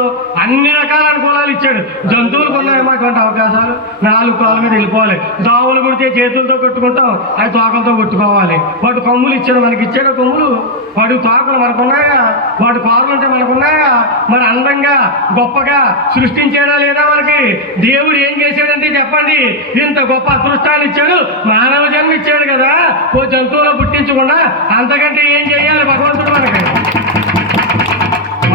అన్ని రకాల అనుకూలాలు ఇచ్చాడు. జంతువులకు ఉన్నాయమ్మా అటువంటి అవకాశాలు. 4 కాళ్ళ మీద వెళ్ళిపోవాలి. దోమలు కుడితే చేతులతో కొట్టుకుంటాం, అవి తోకలతో కొట్టుకోవాలి. వాటి కొమ్ములు ఇచ్చాడు, మనకి ఇచ్చాడు కొమ్ములు. వాటి తోకలు మనకున్నాయా? వాటి కోరలు ఉంటే మనకున్నాయా? మరి అందంగా గొప్పగా సృష్టించాడా లేదా? మనకి దేవుడు ఏం చేశాడంటే చెప్పండి, ఇంత గొప్ప అదృష్టాన్ని ఇచ్చాడు, మానవ జన్మ ఇచ్చాడు కదా, ఓ జంతువులో పుట్టించకుండా అంతకంటే ఏం చేయాలి భగవంతుడు? మనకి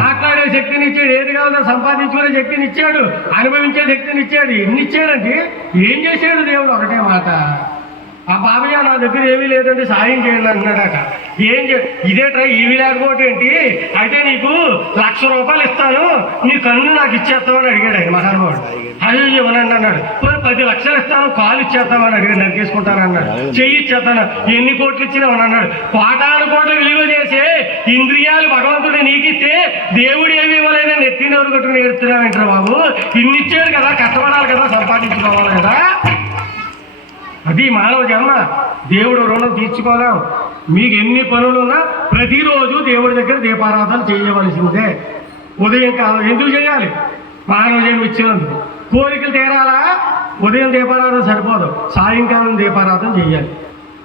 మాట్లాడే శక్తిని ఇచ్చాడు, ఏది కావాలో సంపాదించుకునే శక్తిని ఇచ్చాడు, అనుభవించే శక్తిని ఇచ్చాడు. ఎన్ని ఇచ్చాడంటే ఏం చేశాడు దేవుడు? ఒకటే మాట, ఆ బాబయ్య నా దగ్గర ఏమీ లేదంటే సాయం చేయండి అన్నాడట. ఇదే ట్రై ఇవి లేకపోతే ఏంటి, అయితే నీకు 1,00,000 రూపాయలు ఇస్తాను, నీ కన్ను నాకు ఇచ్చేస్తామని అడిగాడు ఆయన మహానుభావుడు. అయ్యో ఇవ్వనండి అన్నాడు. 10 లక్షలు ఇస్తాను, కాలు ఇచ్చేస్తామని అడిగాడు. నరికేసుకుంటాను అన్నాడు. చెయ్యి ఇచ్చేస్తాను, ఎన్ని కోట్లు ఇచ్చినామని అన్నాడు. కోటాను కోట్లు విలువ చేసే ఇంద్రియాలు భగవంతుడు నీకిస్తే దేవుడు ఏమి ఇవ్వలేదని ఎత్తిన ఎవరు కట్టుకుని ఏడుస్తున్నావేంటారు బాబు? ఇన్ని ఇచ్చాడు కదా, కష్టపడాలి కదా, సంపాదించుకోవాలి కదా. అది మానవ జన్మ. దేవుడు రుణం తీర్చుకోలేం. మీకు ఎన్ని పనులున్నా ప్రతిరోజు దేవుడి దగ్గర దీపారాధన చేయవలసిందే. ఉదయం కాలం ఎందుకు చేయాలి? మానవ జన్మ ఇచ్చినందుకు. కోరికలు తీరాలా? ఉదయం దీపారాధన సరిపోదు, సాయంకాలం దీపారాధన చేయాలి.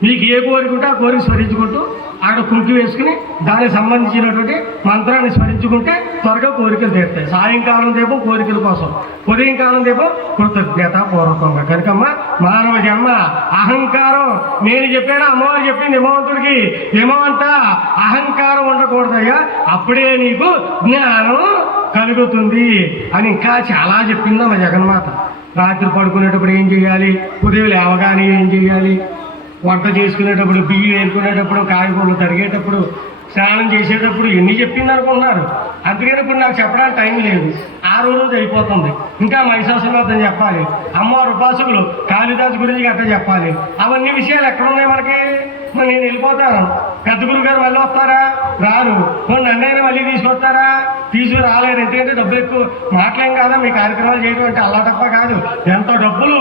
మీకు ఏ కోరిక ఉంటే ఆ కోరిక స్మరించుకుంటూ అక్కడ కుంకి వేసుకుని దానికి సంబంధించినటువంటి మంత్రాన్ని స్మరించుకుంటే త్వరగా కోరికలు తీరుతాయి. సాయంకాలం దీపం కోరికల కోసం, ఉదయం కాలం దీపం కృతజ్ఞతాపూర్వకంగా. కనుకమ్మ మానవ జన్మ అహంకారం, నేను చెప్పాను, అమ్మవారు చెప్పింది హిమవంతుడికి, హిమవంత అహంకారం ఉండకూడదయ్యా, అప్పుడే నీకు జ్ఞానం కలుగుతుంది అని ఇంకా చాలా చెప్పిందమ్మ జగన్మాత. రాత్రి పడుకునేటప్పుడు ఏం చేయాలి, ఉదయం లేవగానే ఏం చేయాలి, వంట చేసుకునేటప్పుడు, బియ్యం వేసుకునేటప్పుడు, కాయగూరలు తరిగేటప్పుడు, స్నానం చేసేటప్పుడు ఎన్ని చెప్పింది అనుకుంటున్నారు. అందుకని ఇప్పుడు నాకు చెప్పడానికి టైం లేదు, ఆ రోజు అయిపోతుంది. ఇంకా మహిషాసురవర్థం చెప్పాలి, అమ్మవారి ఉపాసకులు కాళిదాసు గురించి గట్ట చెప్పాలి. అవన్నీ విషయాలు ఎక్కడ ఉన్నాయి మనకి? నేను వెళ్ళిపోతాను, పెద్ద గురువు గారు మళ్ళీ వస్తారా? రారు. నన్నైనా మళ్ళీ తీసుకొస్తారా? రాలేరు. ఎందుకంటే డబ్బులు ఎక్కువ. మాటలేం కాదా మీ కార్యక్రమాలు చేయడం అంటే అల్లా తప్ప కాదు. ఎంత డబ్బులు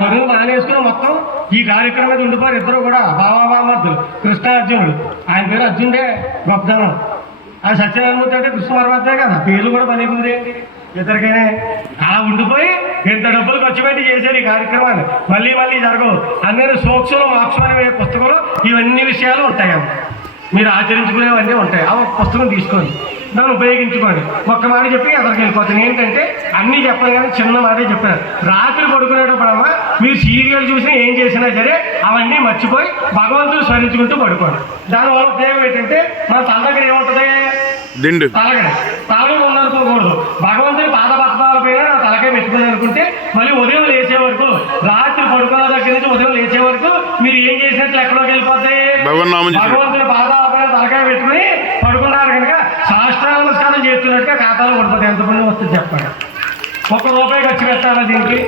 పనులు మానేసుకుని మొత్తం ఈ కార్యక్రమం మీద ఉండిపోయారు ఇద్దరు కూడా, బాబామర్దులు, కృష్ణార్జునుడు. ఆయన పేరు అర్జునుడే గొప్పదనం. ఆ సత్యనారాయణమూర్తి అంటే కృష్ణ పరమాత్మే కదా, పేర్లు కూడా పని ఉంది ఏంటి ఇద్దరికైనా. అలా ఉండిపోయి ఎంత డబ్బులు ఖర్చు పెట్టి చేశారు ఈ కార్యక్రమాన్ని. మళ్ళీ మళ్ళీ జరగవు. అందరూ సూక్ష్మలు మోక్షం అనే పుస్తకంలో ఇవన్నీ విషయాలు ఉంటాయమ్మ. మీరు ఆచరించుకునేవన్నీ ఉంటాయి. ఆ ఒక పుస్తకం తీసుకోండి, దాన్ని ఉపయోగించుకోండి. ఒక్క మాట చెప్పి ఎదరికి వెళ్ళిపోతాను. ఏంటంటే అన్నీ చెప్పాను కానీ చిన్న మాటే చెప్పాను. రాత్రి పడుకునేటప్పుడమ్మా మీరు సీరియల్ చూసినా ఏం చేసినా సరే అవన్నీ మర్చిపోయి భగవంతుడు స్మరించుకుంటూ పడుకోండి. దానివల్ల ఉపయోగం ఏంటంటే మన తల దగ్గర ఏముంటుంది? దిండు. తలగా ఉందనుకోకూడదు. భగవంతుడి పాదపద్మాల పైన నా తలకాయ పెట్టుకుని అనుకుంటే మళ్ళీ ఉదయం లేచే వరకు, రాత్రి పడుకున్న దగ్గర నుంచి ఉదయం లేచే వరకు మీరు ఏం చేసినట్లు ఎక్కడోకి వెళ్ళిపోతాయి? భగవంతుడి పాదాల పైన తలకాయ పెట్టుకుని పడుకున్నారు కనుక శాస్త్రాల నమస్కారం చేస్తున్నట్టుగా ఖాతాలో పడిపోతాయి. ఎంత పుణ్యం వస్తుంది చెప్పండి. ₹1 ఖర్చు పెట్టాలా దీనికి?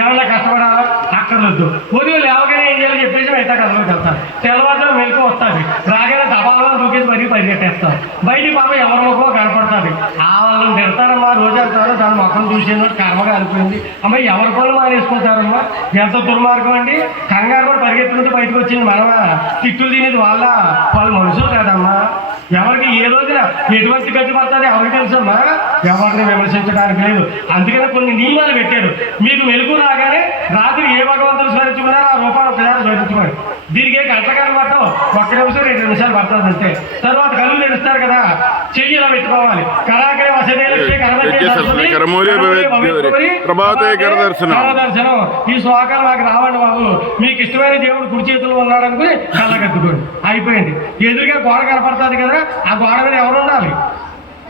ఏమన్నా కష్టపడాలా? అక్కర్లేదు. ఉదయం లేవగానే ఏం చేయాలి చెప్పేసి మిగతా కథలోకి వెళ్తారు. తెల్లవారులో మెలకు వస్తుంది, రాగానే దబాలను దూకేసి మరీ పరిగెట్టేస్తారు. బయటికి పాప ఎవరి ముఖమో కనపడుతుంది. ఆ వాళ్ళని తిడతారమ్మా, రోజు వెళ్తారో దాని ముఖం చూసేది కర్మగా అనిపోయింది. అమ్మ ఎవరి పనులు మానేసుకుంటారమ్మా, ఎంత దుర్మార్గం అండి. కంగారు కూడా పరిగెత్తుకుంటూ బయటకు వచ్చింది మనమా, తిట్టులు తినేది వాళ్ళు మనుషులు కాదమ్మా. ఎవరికి ఏ రోజున ఎటువంటి గట్టి పడుతుంది ఎవరికి తెలుసమ్మా? ఎవరిని విమర్శించడానికి లేదు. అందుకని కొన్ని నియమాలు పెట్టారు. మీకు మెలకు రాగానే రాత్రి ఏ భగవంతులు స్మరించుకున్నారో ఆ రూపాయలు ఒకసారి స్మరించుకోండి. దీనికి ఏ గంటకాలం పడతాం, 1 నిమిషం 2 నిమిషాలు పడుతుంది అంతే. తర్వాత కళ్ళు తెరుస్తారు కదా, చెయ్యి ఇలా పెట్టుకోవాలి. కరాకరే దర్శనం. ఈ శ్లోకాలు నాకు రావండి బాబు, మీకు ఇష్టమైన దేవుడు కుడి చేతుల్లో ఉన్నాడు అనుకుని కళ్ళగద్దుకోండి, అయిపోయింది. ఎదురుగా గోడ కనపడుతుంది కదా, ఆ గోడ మీద ఎవరు ఉండాలి?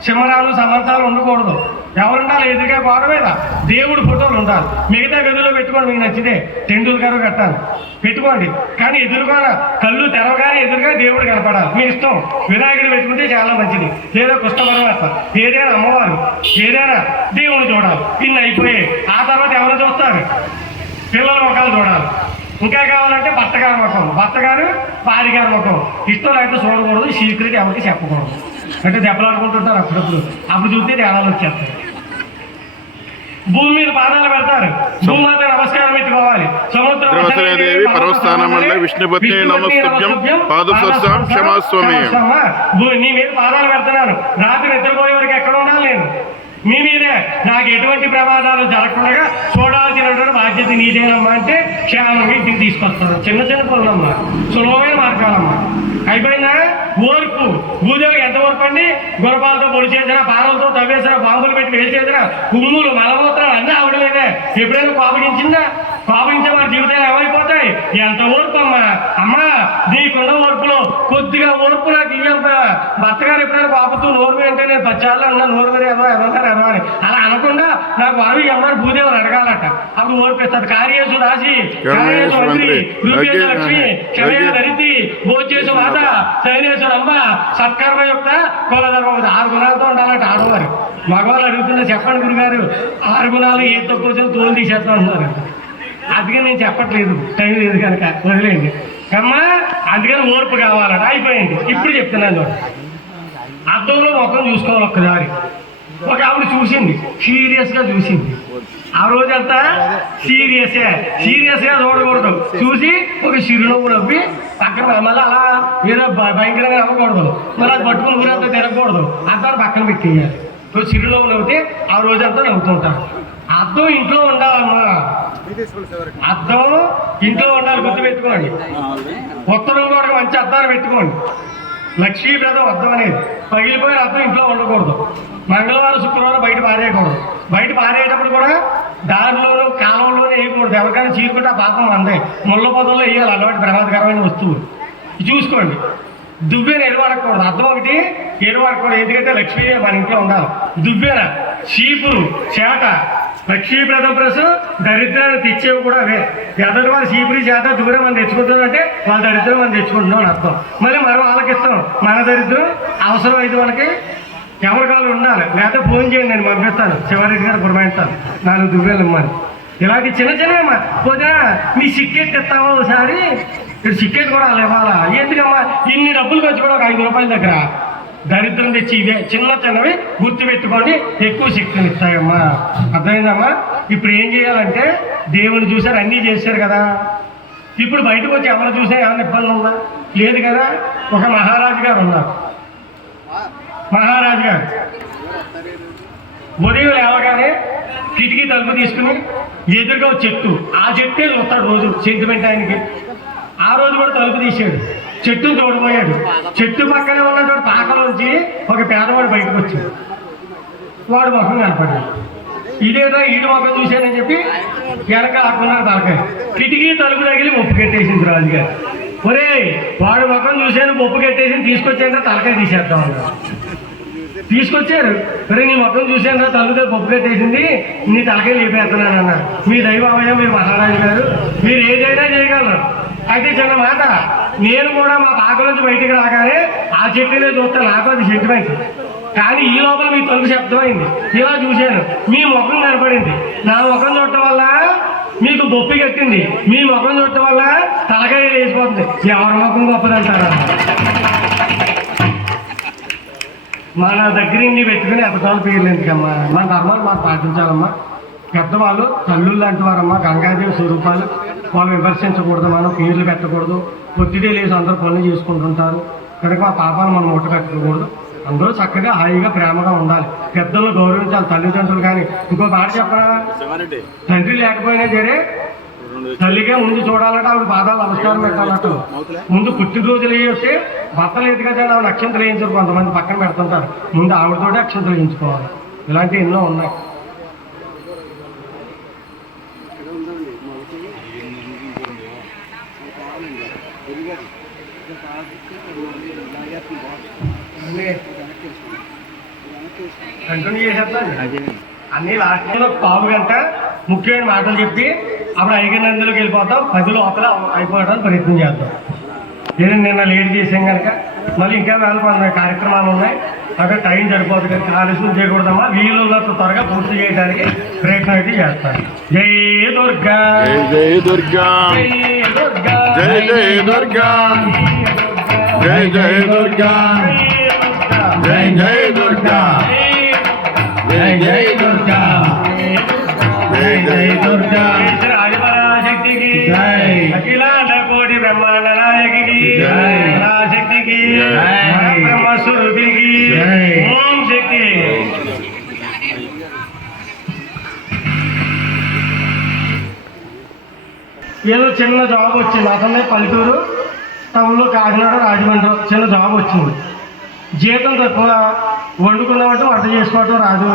సింహరాలు సమంతాలు ఉండకూడదు. ఎవరుండాలి? ఎదురుగా గోడ మీద దేవుడు ఫోటోలు ఉండాలి. మిగతా గదిలో పెట్టుకోండి, మీకు నచ్చితే టెండూల్కర్ కట్టాలి పెట్టుకోండి. కానీ ఎదురుగా కళ్ళు తెరవగానే ఎదురుగా దేవుడు కనపడాలి. మీ ఇష్టం. వినాయకుడు పెట్టుకుంటే చాలా మంచిది, లేదా కృష్ణ పరమాత్మ, ఏదైనా అమ్మవారు, ఏదైనా దేవుడు చూడాలి. ఇన్ని అయిపోయాయి. ఆ తర్వాత ఎవరు చూస్తారు? పిల్లల ముఖాలు చూడాలి. ఇంకా కావాలంటే భర్త గారి ముఖం, భర్త గారు భార్య గారి ముఖం. ఇష్టం అయితే చూడకూడదు, సీక్రెట్ ఎవరికి చెప్పకూడదు. అంటే దెబ్బలాడుకుంటుంటారు అప్పుడప్పుడు, అప్పుడు చూస్తే తేడాలు వచ్చేస్తాయి. భూమి మీద పాదాలు పెడతారు, భూమాత నమస్కారం పెట్టుకోవాలి. సముద్రం విష్ణుపత్ని నమస్తుభ్యం పాదస్పర్శం క్షమాస్వామి. నీ మీద పాదాలు పెడుతున్నాను. రాత్రి నిద్రపోయే వరకు ఎక్కడ ఉండాలి నేను? మీ మీదే. నాకు ఎటువంటి ప్రమాదాలు జరగకుండా చూడాల్సినటువంటి బాధ్యత నీదేనమ్మా అంటే క్షేమంగా ఇంటికి తీసుకొస్తాను. చిన్న చిన్న పనులమ్మా, సులభమైన మార్గాలమ్మా. అయిపోయిందా? ఓర్పు. భూదేవికి ఎంత ఓర్పు అండి? గురపాలతో పొడి చేసిన, పాలలతో తవ్వేసిన, బాంబులు పెట్టి వేసేసిన, ఉమ్ములు మలమూత్రాలు అన్నీ ఆవిడ మీదే. ఎప్పుడైనా కోపగించిందా? కోపగించే మన జీవితాలు ఏమైపోతాయి? ఎంత ఓర్పు అమ్మా. అమ్మా నీకున్న ఓర్పులో కొద్దిగా ఓర్పు నాకు ఇయ్యంత. భర్తగారు ఎప్పుడైనా కోపతో నోరు అంటే నేను 10 సార్లు అన్నా నోరు మీద ఎదవన్నారు అని అలా అనకుండా నాకు వారు అమ్మని భూదేవులు అడగాలట. అప్పుడు ఓర్పిస్తుంది. కార్యేశు రాశి, కార్యేశు మంత్రి, రూపేశ లక్ష్మి, క్షమేశ ధరితి, భోజేశు మాత, శైలేశు రంభ, సత్కర్మయుక్త, కులధర్మ. 6 గుణాలతో ఉండాలంట ఆడవారు. మగవాళ్ళు అడుగుతున్నా చెప్పండి గురుగారు, 6 గుణాలు ఏ తక్కువ వచ్చిన తోలు తీసేస్తా ఉంటున్నారు. అందుకని నేను చెప్పట్లేదు, టైం లేదు కనుక వదిలేండి అమ్మా. అందుకని ఓర్పు కావాలట. అయిపోయింది. ఇప్పుడు చెప్తున్నాను, అద్దంలో ముఖం చూసుకోవాలి ఒక్కసారి. ఒక ఆవిడ చూసింది, సీరియస్గా చూసింది. ఆ రోజంతా సీరియస్గా చూడకూడదు. చూసి ఒక చిరునవ్వు నవ్వి పక్కన మళ్ళీ అలా ఏదో భయంకరంగా నవ్వకూడదు. మళ్ళీ అది పట్టుకుని ఊరంతా తిరగకూడదు. అర్థాన్ని పక్కన పెట్టేయాలి. చిరునవ్వు నవ్వుతే ఆ రోజంతా నవ్వుతుంటారు. అద్దం ఇంట్లో ఉండాలమ్మా. అద్దం ఇంట్లో ఉండాలి, గుర్తుపెట్టుకోండి. ఉత్తరం కూడా మంచి అద్దాలు పెట్టుకోండి. లక్ష్మీప్రదం అద్దం అనేది పగిలిపోయిన అద్దం ఇంట్లో ఉండకూడదు. మంగళవారం శుక్రవారం బయట పారేయకూడదు. బయట పారేటప్పుడు కూడా దారిలోనూ కాలంలోనూ వేయకూడదు. ఎవరికైనా చీరుకుంటే ఆ పాపం అందే ముళ్ళ పొదల్లో వేయాలి. అలాంటి ప్రమాదకరమైన వస్తువు చూసుకోండి. దువ్వెన ఎరువాడకూడదు. అద్దం ఒకటి ఎరువాడకూడదు. ఎందుకంటే లక్ష్మీ మన ఇంట్లో ఉండాలి. దువ్వెన, చీపురు, చేట లక్ష్మీప్రదం ప్లస్ దరిద్రాన్ని తెచ్చేవి కూడా అవే. ఎదటి వారు చీపురి చేత దూరం మనం తెచ్చుకుంటుందంటే వాళ్ళ దరిద్రం మనం తెచ్చుకుంటున్నాం అని అర్థం. మళ్ళీ మనం వాళ్ళకి ఇస్తాం. మన దరిద్రం అవసరం అయితే మనకి ఎవరి కాళ్ళు ఉండాలి. లేకపోతే ఫోన్ చేయండి, నేను పంపిస్తాను. శివారెడ్డి గారు పురమాయిస్తాను 4 దువ్వెలు ఇమ్మని. ఇలాంటి చిన్న చిన్నవమ్మా. పొద్దున మీ సిక్కెట్ ఇస్తావా ఒకసారి, ఇక్కడ సిక్కెట్ కూడా వాళ్ళు ఇవ్వాలా? ఎందుకమ్మా ఇన్ని డబ్బులు ఖర్చు కూడా ఒక 5 రూపాయల దగ్గర దరిద్రం తెచ్చి ఇవే చిన్నవి గుర్తుపెట్టుకోండి, ఎక్కువ శక్తిని ఇస్తాయమ్మా. అర్థమైందమ్మా? ఇప్పుడు ఏం చేయాలంటే దేవుని చూశారు, అన్నీ చేశారు కదా. ఇప్పుడు బయటకు వచ్చి ఎవరు చూసా ఏమైనా ఇబ్బంది ఉందా? లేదు కదా. ఒక మహారాజు గారు ఉన్నారు. మహారాజు గారు ఉదయం లేవగానే కిటికీ తలుపు తీసుకుని ఎదురుగా చెట్టు, ఆ చెట్టే చూస్తాడు రోజు. సెంటిమెంట్ ఆయనకి. ఆ రోజు కూడా తలుపు తీసాడు, చెట్టును తోడిపోయాడు. చెట్టు పక్కనే ఉన్నటువంటి పాకలోంచి ఒక పేదవాడు బయటకు వచ్చాడు. వాడు ముఖం కనపడ్డాడు. ఇదేదో ఈడు ముఖం చూశానని చెప్పి వెనక ఆకున్నారు తలకాయ. కిటికీ తలుపు తగిలి మొప్పు కట్టేసింది రాజుగారు. ఒరే వాడు ముఖం చూశాను, మొప్పు కట్టేసి తీసుకొచ్చాక తలకాయ తీసేద్దాం అన్నారు. తీసుకొచ్చారు. సరే నీ మొత్తం చూసాను, తల్లితో పప్పు కట్టేసింది, నీ తలకాయ లేపేస్తున్నాను అన్నారు. మీ దైవమయ్య, మీరు మహారాజు గారు, మీరు ఏదైనా చేయగలరు. అయితే చిన్న మాట, నేను కూడా మా పాక నుంచి బయటికి రాగానే ఆ చెట్టునే చూస్తాను. నాకు అది సెంటిమెంట్. కానీ ఈ లోపల మీ తలుపు శబ్దమైంది. ఇలా చూశాను, మీ ముఖం కనపడింది. నా ముఖం చూడటం వల్ల మీకు బొప్పి కట్టింది, మీ ముఖం చూడటం వల్ల తలకాయ వేసిపోతుంది. ఎవరి ముఖం గొప్పదంటారా? మన దగ్గర ఇన్ని పెట్టుకుని ఎప్పటివాళ్ళు పేర్లు ఎందుకమ్మా? మన ధర్మాలు మనం పాటించాలమ్మా. పెద్దవాళ్ళు తల్లుళ్ళు లాంటి వారమ్మా, గంగాదేవి స్వరూపాలు. వాళ్ళు విమర్శించకూడదు, మనం పేర్లు పెట్టకూడదు. పొద్దుటే లేసి అందరూ పనులు చేసుకుంటుంటారు కనుక ఆ పాపాలు మనం ముట్ట పెట్టకూడదు. అందరూ చక్కగా హాయిగా ప్రేమగా ఉండాలి. పెద్దలను గౌరవించాలి, తల్లిదండ్రులు. కానీ ఇంకో మాట చెప్పరా, తండ్రి లేకపోయినా సరే తల్లిగా ముందు చూడాలంటే ఆవిడ పాదాలు నమస్కారం పెట్టాలన్నట్టు. ముందు పుట్టినరోజులు వేస్తే భర్తలు లేదు కదా, ఆవిడ అక్షంతలు వేయించారు. కొంతమంది పక్కన పెడుతుంటారు. ముందు ఆవిడతోటే అక్షంతలు వేయించుకోవాలి. ఇలాంటివి ఎన్నో ఉన్నాయి. కంటిన్యూ చేసేస్తాను అన్నీ. లాస్ట్లో పావు గంట ముఖ్యమైన మాటలు చెప్పి అప్పుడు 5 గంటలకు వెళ్ళిపోతాం. 10 లోపల అయిపోవడానికి ప్రయత్నం చేద్దాం. నేను నిన్న లేట్ చేసాం కనుక మళ్ళీ ఇంకా వేల కార్యక్రమాలు ఉన్నాయి. అక్కడ టైం సరిపోతుంది కనుక ఆలస్యం చేయకూడదమ్మా. వీళ్ళతో త్వరగా పూర్తి చేయడానికి ప్రయత్నం అయితే చేస్తాను. జై దుర్గా, జై దుర్గా, జై జై దుర్గా, జై జై దుర్గా, జై జై దుర్గా, జై జై దుర్గా, జై జై దుర్గా, ఆదిపరాశక్తికి జై, అఖిలాండ కోటి బ్రహ్మాండ నాయకికి జై, పరాశక్తికి జై, బ్రహ్మస్వరూపికి జై, ఓం శక్తి. ఏదో చిన్న జాబ్ వచ్చింది. అతనే పల్లెటూరు, టౌన్లో కాకినాడ, రాజమండ్రి చిన్న జాబ్ వచ్చింది. జీతం తక్కువ, వండుకున్నామంటే వంట చేసుకోవటం రాదు.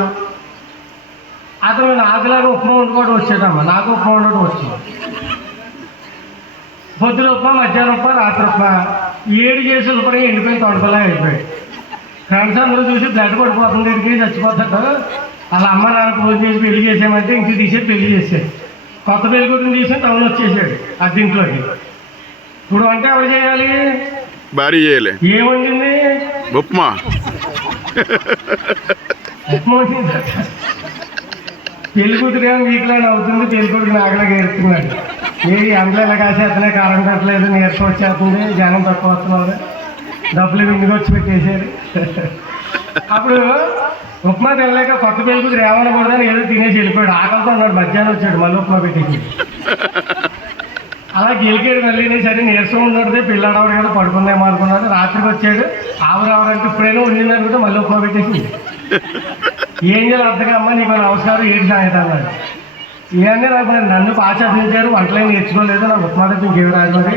అతను నాకులాగా ఉప్మా వండుకోవడం వచ్చేటమ్మా. నాకు ఉప్మా వండటం వచ్చింది. పొద్దున ఉప్మా, మధ్యాహ్నం ఉప్మా, రాత్రి ఉప్మా. 7 చేసి ఉప్మా ఎండిపోయి తొడపలా అయిపోయాయి. ఫ్రెండ్స్ అందరూ చూసి బ్లడ్ పడిపోతుంది, ఇంటికి చచ్చిపోతాడు. అలా అమ్మ నాన్న పూజ చేసి పెళ్లి చేసామంటే ఇంటికి తీసేసి పెళ్లి చేసాడు. కొత్త పెళ్లి కొడుకుని తీసి టౌన్ వచ్చేసాడు అద్దీంట్లోకి. ఇప్పుడు వంట ఎవరు చేయాలి? భారీ చేయాలి. ఏమండింది? ఉప్మా. ఉప్మా వండింది. పెళ్లి కూతురేమో వీక్లైన్ అవుతుంది, పెళ్లి కొడుకు నాగలాగా ఏరుతున్నాడు. ఏది అందులో ఇలా కాసేస్తనే కారం కట్టలేదు, నీరసం వచ్చేస్తుంది, జనం తక్కువ వస్తున్నారు, డబ్బులు ఇంటికి వచ్చి పెట్టేసారు. అప్పుడు ఉప్మా తినలేక కొత్త పెళ్ళికి రేవనకూడదని ఏదో తినేసి వెళ్ళిపోయాడు. ఆకలితో ఉన్నాడు. మధ్యాహ్నం వచ్చాడు, మళ్ళీ ఉప్మా పెట్టేసి అలా గెలికాడు. మళ్ళీ సరే నీరసం ఉన్నాడు, పిల్లడవాడు కదా పడుకుందామో అనుకున్నాడు. రాత్రికి వచ్చాడు, ఆవరావడానికి ఇప్పుడైనా ఉండింది అనుకుంటే మళ్ళీ ఉప్మా పెట్టేసి ఏం చేయాలి అర్థగా అమ్మ నీకు నమస్కారం ఏడు సాయంత్రం అన్నాడు. ఇవన్నీ నాకు నన్ను బాగా చదివించారు, వంటలు నేర్చుకోలేదు, నాకు ఉప్మా తప్ప ఇంకేమి రాజుని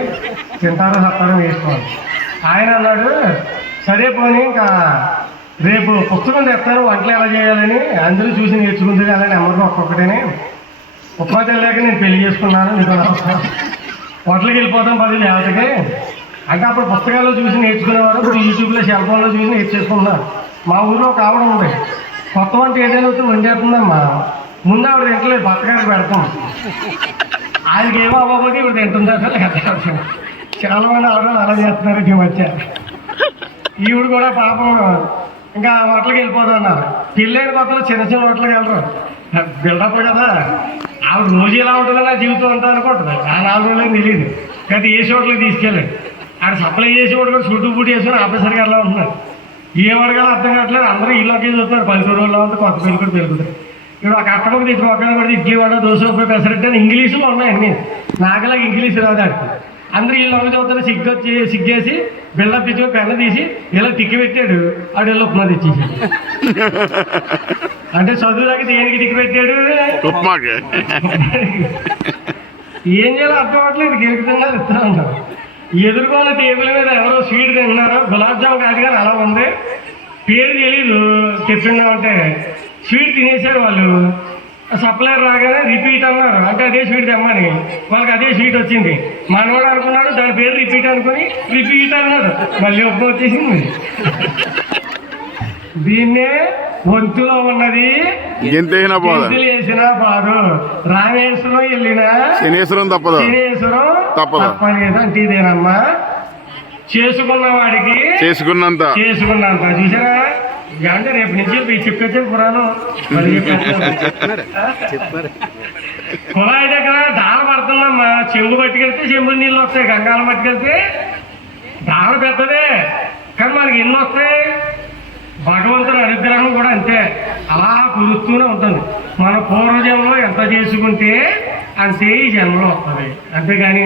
తింటారో సత్తారో వేసుకోవాలి. ఆయన అన్నాడు సరే పోనీ ఇంకా రేపు పుస్తకం తెస్తాను వంటలు ఎలా చేయాలని, అందరూ చూసి నేర్చుకుంది కానీ నెంబర్గా ఒక్కొక్కటేనే ఉప్మా తినలేక నేను పెళ్లి చేసుకున్నాను, నీకు హోటల్కి వెళ్ళిపోతాం 10 లేవతకి అంటే అప్పుడు పుస్తకాల్లో చూసి నేర్చుకునేవారు, ఇప్పుడు యూట్యూబ్లో సెల్ ఫోన్లో చూసి నేర్చేసుకుంటున్నారు. మా ఊరిలో ఒక ఆవిడ ఉంది, కొత్త వంట ఏదైనా వచ్చి వండేస్తుందమ్మా, ముందు ఆవిడ తింటలేదు, పక్కగారికి పెడతాం, ఆయనకి ఏమో అవ్వకపోతే ఇప్పుడు తింటుందా చాలా మంది ఆవిడ అలా చేస్తున్నారు. ఈ మధ్య ఈవిడ కూడా పాపం ఇంకా హోటల్కి వెళ్ళిపోతాం అన్నారు. పెళ్ళైన కొత్తలో చిన్న చిన్న హోటల్కి వెళ్ళరు, బిల్డప్ కదా. ఆవిడ రోజు ఎలా ఉంటుందో నా జీవితం అంతా అనుకుంటుంది. ఆ 4 రోజులకి తెలియదు కానీ ఏ హోటల్కి తీసుకెళ్ళాడు. ఆడ సప్లై చేసేవాడు కూడా చుట్టూ పుట్టి వేసుకొని ఆఫీసర్కి అలా ఉంటున్నారు. ఏం అడగాలో అర్థం కావట్లేదు. అందరూ ఇల్లుకి చూస్తున్నారు, 10 రోజుల్లో ఉంటే కొత్త పెళ్లి కూడా పెరుగుతారు. ఇప్పుడు ఆ కట్టమకు తీసుకు ఒక్కడిని కూడా ఇడ్లీవాడ దోశ రూపాయి పెసరట్టు అని ఇంగ్లీషులో ఉన్నాయండి. నాకులాగా ఇంగ్లీష్ రాదాడు. అందరూ వీళ్ళు ఒక చదువుతారు, సిగ్గేసి బిల్డప్ ఇచ్చి పెన్న తీసి ఇలా టిక్కి పెట్టాడు, ఆడు వెళ్ళి ఉప్మా తెచ్చేసాడు. అంటే చదువులాగా దేనికి టిక్కి పెట్టాడు, ఉప్మాకి. ఏం చేయాలో అర్థం అవ్వట్లేదు. గెలుపుతున్నారు, ఇస్తూ ఉంటారు. ఎదుర్కొన్న టేబుల్ మీద ఎవరో స్వీట్ తింటున్నారు, గులాబ్ జామ్ కాదు కానీ అలా ఉంది, పేరు తెలీదు, చెప్పిందామంటే స్వీట్ తినేసారు వాళ్ళు. సప్లైర్ రాగానే రిపీట్ అన్నారు, అంటే అదే స్వీట్ తెమ్మని. వాళ్ళకి అదే స్వీట్ వచ్చింది. మనవాడు అనుకున్నాడు దాని పేరు రిపీట్ అనుకుని రిపీట్ అన్నాడు, మళ్ళీ ఉప్మా వచ్చేసింది. దీన్నే వంతులో ఉన్నది ఎంతైనా వేసినా బాదు, రామేశ్వరం వెళ్ళినా శనేశ్వరం తప్పదు, శనేశ్వరం తప్పలేదు అంటే ఇదేనమ్మా. చేసుకున్న వాడికి చేసుకున్నంత చూసారా. అంటే రేపు నుంచి చెప్పొచ్చాను పురాణం. కుళాయి దగ్గర దాన పడుతుందమ్మా, చెంబు పట్టుకెళ్తే చెంబు నీళ్ళు వస్తాయి, గంగాలం పట్టుకెళ్తే దాన పెద్దదే కానీ మనకి ఎన్ని వస్తాయి. భగవంతుని అనుగ్రహం కూడా అంతే, అలా కురుస్తూనే ఉంటుంది. మన పూర్వజన్మలో ఎంత చేసుకుంటే అంతే ఈ జన్మలో వస్తుంది, అంతేగాని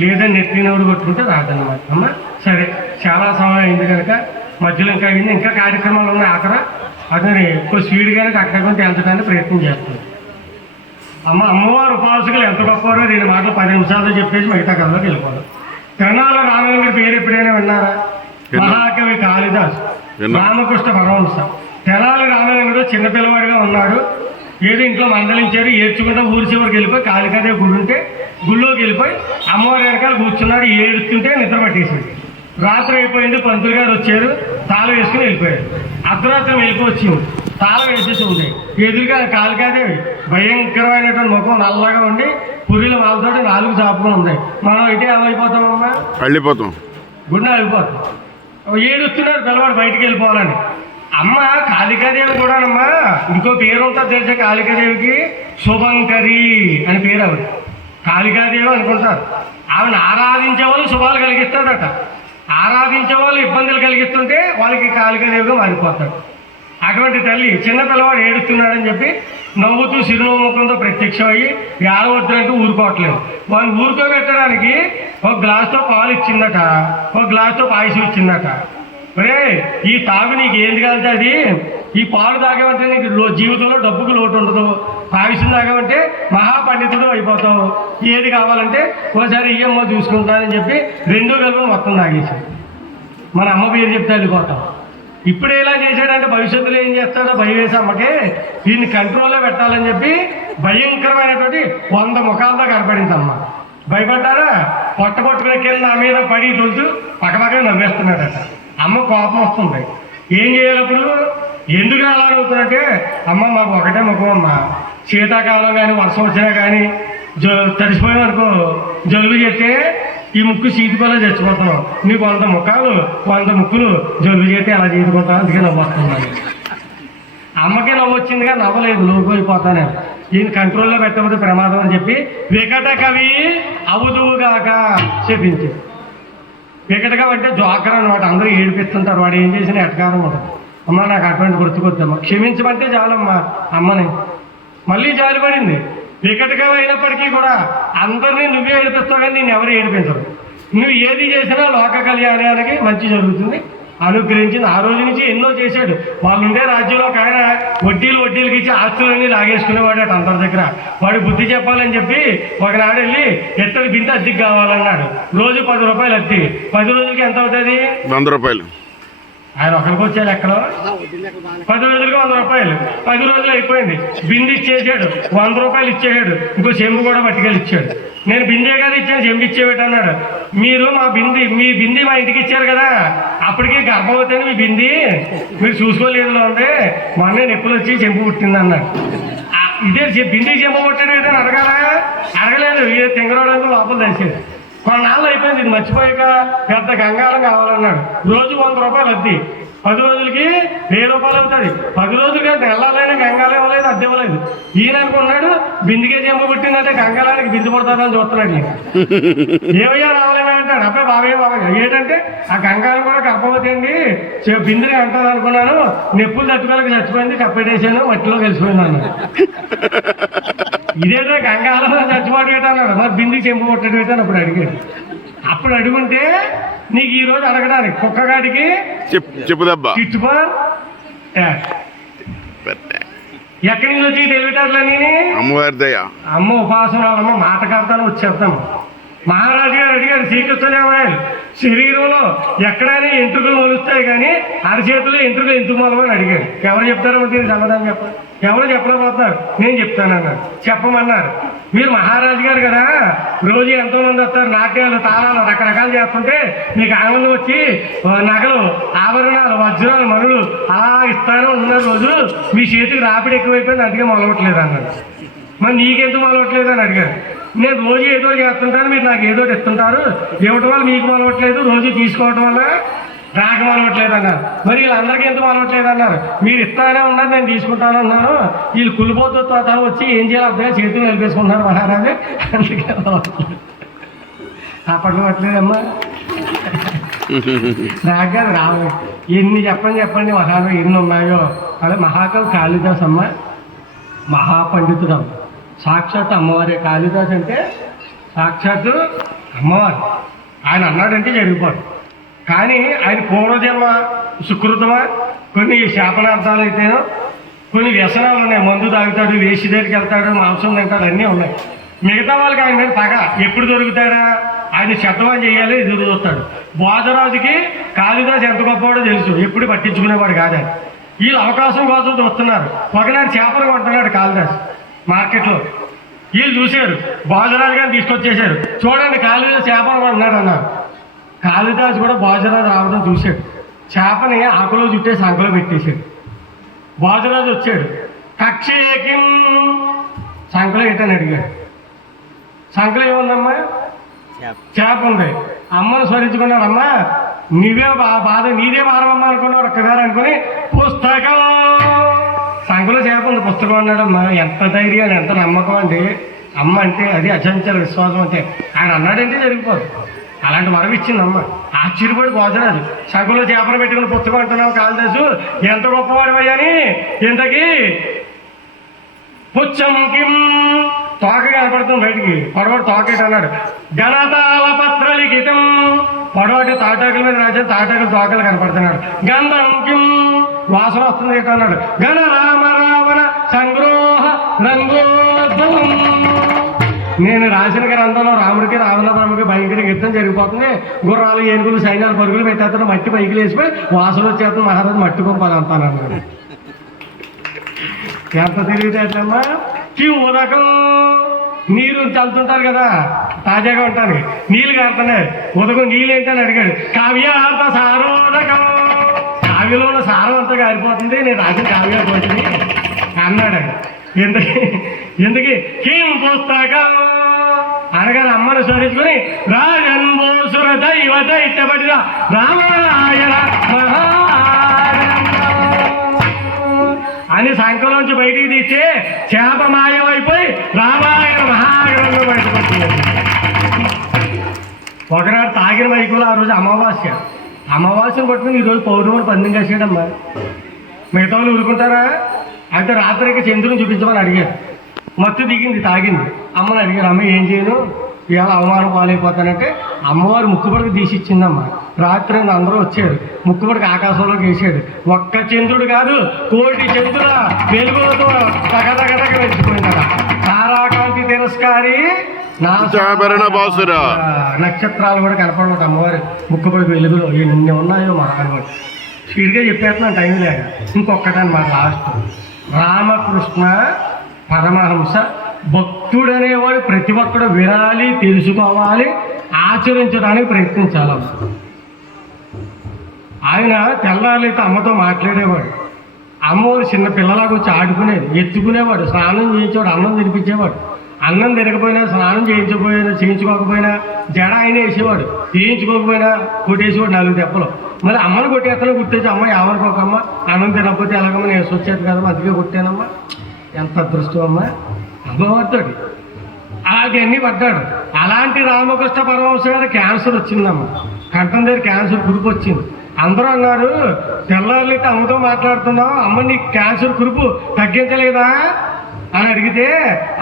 లేదని నెత్తినవుడు కొట్టుకుంటే రాదన్నమాట. అమ్మ సరే, చాలా సమయం అయింది కనుక మధ్యలో ఇంకా అయింది, ఇంకా కార్యక్రమాలు ఉన్నాయి. ఆఖర అదే ఎక్కువ స్వీడ్ కానీ అక్కడ తేల్చడానికి ప్రయత్నం చేస్తుంది. అమ్మవారు ఉపాసకులు ఎంత గొప్పవారో 2 మాటలు 10 నిమిషాలు చెప్పేసి మిగతా కథలోకి వెళ్ళిపోతాం. తెనాల రామలింగ పేరు ఎప్పుడైనా విన్నారా? మహాకవి కాళిదాసు, రామకృష్ణ పరమహంస. తెనాలి రామలింగుడు చిన్నపిల్లవాడిగా ఉన్నాడు. ఏదో ఇంట్లో మందలించారు, ఏడ్చుకుంటూ ఊరి చివరికి వెళ్ళిపోయి కాళికాదేవి గుడి ఉంటే గుళ్ళోకి వెళ్ళిపోయి అమ్మవారి వెనకాల కూర్చున్నాడు. ఏడుస్తుంటే నిద్ర పట్టేసింది. రాత్రి అయిపోయింది, పంతులు గారు వచ్చారు, తాళం వేసుకుని వెళ్ళిపోయారు. అర్ధరాత్రం వెళ్ళిపోవచ్చింది, తాళం వేసేసి ఉంది. ఎదురుగా కాళికాదేవి భయంకరమైనటువంటి ముఖం నల్లగా ఉండి పురిల వాళ్ళతో 4 చాపుకొని ఉంది. మనం అయితే ఏమైపోతామమ్మా, వెళ్ళిపోతాం, గుండె వెళ్ళిపోతాం. ఏడుస్తున్నాడు పిల్లవాడు బయటికి వెళ్ళిపోవాలని. అమ్మ కాళికాదేవి కూడానమ్మా ఇంకో పేరు ఉంటుంది తెలిసే కాళికాదేవికి, శుభంకరి అని పేరు. ఆవిడ కాళికాదేవి అనుకుంటారు. ఆవిడని ఆరాధించే వాళ్ళు శుభాలు కలిగిస్తాడట, ఆరాధించే వాళ్ళు ఇబ్బందులు కలిగిస్తుంటే వాళ్ళకి కాళికాదేవిగా మారిపోతాడు. అటువంటి తల్లి చిన్న పిల్లవాడు ఏడుస్తున్నాడని చెప్పి నవ్వుతూ చిరునవ్వుముఖంతో ప్రత్యక్షం అయ్యి ఏడవద్దంటూ ఊరుకోవట్లేదు. వాళ్ళు ఊరుకోబెట్టడానికి ఒక గ్లాస్తో పాలు ఇచ్చిందట, ఒక గ్లాస్తో పాయసం ఇచ్చిందట. ఒరే ఈ తాగు నీకు ఏంది కలితే అది, ఈ పాలు తాగామంటే నీకు జీవితంలో డబ్బుకు లోటు ఉండదు, పాయసం తాగామంటే మహాపండితుడు అయిపోతావు, ఏది కావాలంటే ఒకసారి ఇయ్యమ్మ చూసుకుంటానని చెప్పి 2 గలుపులు మొత్తం తాగేసాడు. మన అమ్మ పేరు చెప్తే వెళ్ళిపోతాం. ఇప్పుడు ఎలా చేశాడంటే భవిష్యత్తులో ఏం చేస్తాడో భయం వేసి అమ్మకి దీన్ని కంట్రోల్లో పెట్టాలని చెప్పి భయంకరమైనటువంటి 100 ముఖాలతో కనపడింది అమ్మ. భయపడ్డారా? పొట్టగొట్టుకునే కింద నా మీద పడి తొలుచు పక్కపక్కన నవ్వేస్తున్నాడట. అమ్మ కోపం వస్తుంది. ఏం చేయాలి అప్పుడు? ఎందుకు అలా అవుతున్నట్టే, అమ్మ మాకు ఒకటే ముఖం అమ్మ, శీతాకాలం కానీ వర్షం వచ్చినా కానీ తడిసిపోయామనుకో జలుబు చేస్తే ఈ ముక్కు సీతుకోలా చచ్చిపోతున్నాం, నీకు 100 ముఖాలు 100 ముక్కులు జలుబు చేస్తే అలా చేసుకుంటాం, అందుకే నవ్వొస్తున్నాను. అమ్మకే నవ్వొచ్చింది కానీ నవ్వలేదు, లోపలిపోతానే. ఈయన కంట్రోల్లో పెట్టకపోతే ప్రమాదం అని చెప్పి వికట కవి అవుదువుగాక చెప్పించి. వికటగా అంటే జోకర్ అనమాట, అందరూ ఏడిపిస్తుంటారు, వాడు ఏం చేసినా ఎటకారం ఉంటుంది. అమ్మ నాకు అటువంటి గుర్తుకొద్దమ్మా, క్షమించమంటే చాలమ్మా అమ్మని. మళ్ళీ జాలిపడింది. వికటగా అయినప్పటికీ కూడా అందరినీ నువ్వే ఏడిపిస్తావు కానీ నేను ఎవరు ఏడిపించరు. నువ్వు ఏది చేసినా లోక కళ్యాణానికి మంచి జరుగుతుంది అనుగ్రహించింది. ఆ రోజు నుంచి ఎన్నో చేశాడు. వాళ్ళు ఉండే రాజ్యంలో ఒక ఆయన వడ్డీలకి ఇచ్చి ఆస్తులన్నీ లాగేసుకునేవాడు అటు అందరి దగ్గర. వాడు బుద్ధి చెప్పాలని చెప్పి ఒకనాడు వెళ్ళి ఎత్తడి బింత అద్దెకి కావాలన్నాడు. రోజు 10 రూపాయలు అద్దె. 10 రోజులకి ఎంత అవుతుంది? 100 రూపాయలు. ఆయన ఒకరికి వచ్చాడు ఎక్కడో 10 రోజులకి 100 రూపాయలు. 10 రోజులు అయిపోయింది. బింది ఇచ్చేసాడు, 100 రూపాయలు ఇచ్చేసాడు. ఇంకో చెంబు కూడా పట్టుకెళ్ళి ఇచ్చాడు. నేను బిందే కదా ఇచ్చాను, చెంబు ఇచ్చేవాడు అన్నాడు. మీరు మీ బింది మా ఇంటికి ఇచ్చారు కదా, అప్పటికే గర్భవతి మీ బింది మీరు చూసుకోలేదు ఉంది, మొన్నే నొప్పులు వచ్చి చెంబు పుట్టింది అన్నాడు. ఇదే బింది చెంబు పుట్టాడు ఏదైనా అడగలేదు. ఏ తింగరోడానికి లోపల తెలిసేది. కొన్నాళ్ళు అయిపోయింది. ఇది మర్చిపోయాక పెద్ద గంగాళం కావాలన్నాడు. రోజు 100 రూపాయలు అద్దె. 10 రోజులకి 1000 రూపాయలు అవుతుంది. 10 రోజులకి నెలలైనా గంగాళం ఇవ్వలేదు, అద్దె ఇవ్వలేదు. ఈయన అనుకున్నాడు బిందికే చెంబు పుట్టిందంటే గంగాళానికి బింది పడుతుందని చూస్తున్నాడు. ఏమయ్యా రావాలేమో అంటాడు. అబ్బాయి బాబాయ్ ఏంటంటే ఆ గంగాళం కూడా గర్భవతి అండి, బిందిని అంటారు అనుకున్నాను, నొప్పులు తట్టుకోలేక చచ్చిపోయింది, కప్పెట్టేసాను, మట్టిలో కలిసిపోయింది అన్నాడు. ఇదేదో గంగాళంలో చచ్చిపోవడం ఏంటన్నాడు. మరి బిందికి చెంబు కొట్టడం ఏంటని అప్పుడు అడిగాడు. అప్పుడు అడుగుంటే నీకు ఈ రోజు అడగడానికి కుక్కగాడికి చెప్పు దెబ్బ కిట్టుపా ఎక్కడి నుంచి వచ్చి తెలివితేటలని అమ్మవారి దయ. అమ్మ ఉపాసనాలమ్మ మాట కడతాను వచ్చేస్తాము. మహారాజు గారు అడిగారు శ్రీకృష్ణదేవరాయలు శరీరంలో ఎక్కడైనా ఎంట్రుకలు మొలుస్తాయి కానీ అరచేతుల్లో ఎంట్రుకలు ఎందుకు మొలవని అడిగాడు. ఎవరు చెప్తారో దీనికి సమాధానం చెప్పండి. ఎవరు చెప్పలేకపోతున్నారు, నేను చెప్తానన్నారు. చెప్పమన్నారు. మీరు మహారాజు గారు కదా, రోజు ఎంతోమంది వస్తారు, నాట్యాలు తాళాలు రకరకాలు చేస్తుంటే మీకు ఆనందం వచ్చి నగలు ఆభరణాలు వజ్రాలు మనులు అలా ఇస్తాను ఉన్న రోజు మీ చేతికి రాపిడి ఎక్కువైపోయింది, అందుకే మొలవట్లేదు అన్నారు. మరి నీకెందుకు మొలవట్లేదు అని అడిగారు. నేను రోజు ఏదో చేస్తుంటాను, మీరు నాకు ఏదో ఇస్తుంటారు, ఇవ్వటం వల్ల మీకు మొలవట్లేదు, రోజు తీసుకోవటం వల్ల నాకు మొలవట్లేదు అన్నారు. మరి వీళ్ళందరికీ ఎందుకు మొలవట్లేదు అన్నారు. మీరు ఇస్తానే ఉన్నారు, నేను తీసుకుంటాను అన్నాను, వీళ్ళు కులిపోతూ వచ్చి ఏం చేయాలి అర్థంగా చేతులు నిలిపేసుకుంటున్నారు మహారాజు, అందుకే అప్పట్లో పట్టలేదమ్మా. నాకు రావు ఎన్ని చెప్పండి మహారాజు ఎన్ని ఉన్నాయో. అదే మహాకవి కాళిదాస్ అమ్మ మహాపండితుడు, సాక్షాత్ అమ్మవారే. కాళిదాస్ అంటే సాక్షాత్తు అమ్మవారు. ఆయన అన్నాడంటే జరిగిపోదు. కానీ ఆయన పూర్వజన్మ సుకృతమా, కొన్ని శాపనార్థాలు అయితేనో, కొన్ని వ్యసనాలు ఉన్నాయి. మందు తాగుతాడు, వేసి దగ్గరికి వెళ్తాడు, మాంసం తింటాడు, అన్నీ ఉన్నాయి. మిగతా వాళ్ళకి ఆయన మీద పగ. ఎప్పుడు దొరుకుతాడా, ఆయన శతమని చేయాలి, ఎదురు చూస్తాడు. భోజరాజుకి కాళిదాస్ ఎంత గొప్పవాడో తెలుసు, ఎప్పుడు పట్టించుకునేవాడు కాదు. వీళ్ళు అవకాశం కోసం చూస్తున్నారు. ఒకనాడు చేపలు కొంటున్నాడు కాళిదాస్ మార్కెట్లో. వీళ్ళు చూశారు, భోజరాజు గారిని తీసుకొచ్చేశారు. చూడండి కాళిదాస్ చేపలు కొంటున్నాడు అన్నారు. కాళిదాస్ కూడా భోజరాజు రావడం చూశాడు. చేపని ఆకులో చుట్టేసి సంకలో పెట్టేశాడు. భోజరాజు వచ్చాడు. కక్షేకిం సంకలో ఏంటని అడిగాడు. సంకలో ఏముందమ్మా? చేప ఉంది. అమ్మను స్మరించుకున్నాడు. అమ్మ నీవే బాధ, నీదే భారమమ్మ అనుకున్నాడు. ఒక్కదారు అనుకుని పుస్తకం సంకలో చేప ఉంది, పుస్తకం అన్నాడమ్మా. ఎంత ధైర్యం, ఎంత నమ్మకం అండి. అమ్మ అంటే అది అచంచల విశ్వాసం. అంటే ఆయన అన్నాడంటే జరిగిపోదు. అలాంటి వరం ఇచ్చిందమ్మ. ఆశ్చర్యపడి భోజనాలు సంకలో చేపలు పెట్టుకుని పుస్తకం అంటున్నావు కాళిదాసు, ఎంత గొప్పవాడివయ్యని. ఇంతకీ పుచ్చం కిం తోక కనపడుతుంది బయటికి. పొడవాడు తోకేట అన్నాడు. గణతాల పత్ర లిఖితం పొడవాటి తాటాకుల మీద రాశాడు. తాటాకులు తోకలు కనపడుతున్నాడు. గంధం కిం వాసన వస్తుంది ఏంట అన్నాడు. గణ రామ రావణ సంగ్రోహ రంగోద్భవం. నేను రాసిన గ్రంథంలో రాముడికి రావణరాముడికి భయంకర యుద్ధం జరిగిపోతుంది. గుర్రాలు ఏనుగులు సైన్యాలు పరుగులు పెట్టేస్తాడు, మట్టి పైకి లేచిపోయి వాసన వచ్చేస్తుంది. మహారాజు మట్టుకొని అంతానన్నాడు. ఎంత తిరిగితేటమ్మా. ఉదకం నీరు చల్లుతుంటారు కదా, తాజాగా ఉంటాను, నీళ్ళు కారుతున్నాయి. ఉదకం నీళ్ళు ఏంటని అడిగాడు. కావ్యార్థ సారోదకం, కావ్యలో ఉన్న సారం అంతా కారిపోతుంది, నేను రాసిన కావ్యాలు వచ్చింది అన్నాడు. ఎందుకు కీం పుస్తకం అనగానే అమ్మను స్మరించుకుని రాజన్మోసుర దైవత ఇట్టబడిన రామాయణ అని సంఖలోంచి బయటికి తీస్తే చేప మాయమైపోయి రామాయణ మహాగ్రంథం బయటకు వచ్చింది. ఒకనాడు తాగిన మైకులు ఆ రోజు అమావాస్యను పట్టుకుని ఈరోజు పౌర్ణమిని పందెం కాసాడమ్మా. మిగతా వాళ్ళు ఊరుకుంటారా? అయితే రాత్రికి చంద్రుని చూపించమని అడిగారు. మత్తు దిగింది, తాగింది. అమ్మని అడిగారు, అమ్మ ఏం చేయను, ఇవాళ అవమానం పాలైపోతానంటే అమ్మవారు ముక్కుపడికి తీసిచ్చిందమ్మ. రాత్రి అందరూ వచ్చారు, ముక్కుపడికి ఆకాశంలోకి వేసాడు. ఒక్క చంద్రుడు కాదు, కోటి చంద్రుల వెలుగులతో తగదగదగ వెలిసిపోయిందట. తారాకాంతి తిరస్కారి నక్షత్రాలు కూడా కనపడమాట అమ్మవారు ముక్కుపడికి వెలుగులో ఎన్ని ఉన్నాయో మహానుభావుడు. స్పీడ్గా చెప్పేస్తున్నాను టైం లేక. ఇంకొక్కటనమాట లాస్ట్. రామకృష్ణ పరమహంస భక్తుడనేవాడు ప్రతి ఒక్కడు వినాలి, తెలుసుకోవాలి, ఆచరించడానికి ప్రయత్నించాలి. ఆయన తెల్లారైతే అమ్మతో మాట్లాడేవాడు. అమ్మవారు చిన్న పిల్లలాగా వచ్చి ఆడుకునేది, ఎత్తుకునేవాడు, స్నానం చేయించేవాడు, అన్నం తినిపించేవాడు. అన్నం తినకపోయినా, స్నానం చేయించుకోకపోయినా జడ ఆయన వేసేవాడు, చేయించుకోకపోయినా కొట్టేసేవాడు 4 దెబ్బలు. మళ్ళీ అమ్మను కొట్టేస్తాను గుర్తొచ్చి, అమ్మ ఏమనుకోకమ్మా, అన్నం తినకపోతే ఎలాగమ్మా, నేను వచ్చేది కదమ్మా, అందుకే కొట్టానమ్మా. ఎంత అదృష్టం అమ్మా అమ్మవారితో. అలాంటివన్నీ పడ్డాడు. అలాంటి రామకృష్ణ పరమహంస గారు క్యాన్సర్ వచ్చిందమ్మా, కంఠం దగ్గర క్యాన్సర్ కురుపు వచ్చింది. అందరూ అన్నారు, తెల్లారులైతే అమ్మతో మాట్లాడుతున్నావు, అమ్మ నీకు క్యాన్సర్ కురుపు తగ్గించలేదా అని అడిగితే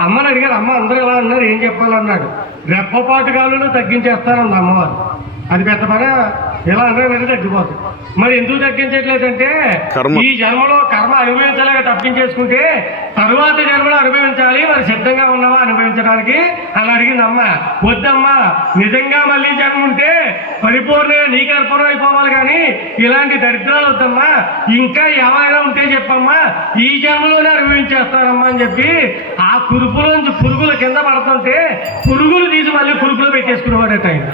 అమ్మని అడిగారు. అమ్మ అందరూ ఎలా అన్నారు, ఏం చెప్పాలన్నాడు. రెప్పపాటు కాలంలో తగ్గించేస్తానంది అమ్మవారు. అది పెద్ద పని, ఎలా అన్నారంటే తగ్గిపోతుంది. మరి ఎందుకు తగ్గించట్లేదంటే ఈ జన్మలో కర్మ అనుభవించలేక తప్పించేసుకుంటే తరువాత జన్మలో అనుభవించాలి, మరి సిద్ధంగా ఉన్నావా అనుభవించడానికి అని అడిగింది అమ్మ. వద్దమ్మా, నిజంగా మళ్ళీ జన్మ ఉంటే పరిపూర్ణంగా నీకు అర్పణం అయిపోవాలి, కానీ ఇలాంటి దరిద్రాలు వద్దమ్మా, ఇంకా ఏమైనా ఉంటే చెప్పమ్మా, ఈ జన్మలోనే అనుభవించేస్తానమ్మా అని చెప్పి ఆ కురుపులోంచి పురుగుల కింద పడుతుంటే పురుగులు తీసి మళ్ళీ కురుపులో పెట్టేసుకునేవాడట ఆయన.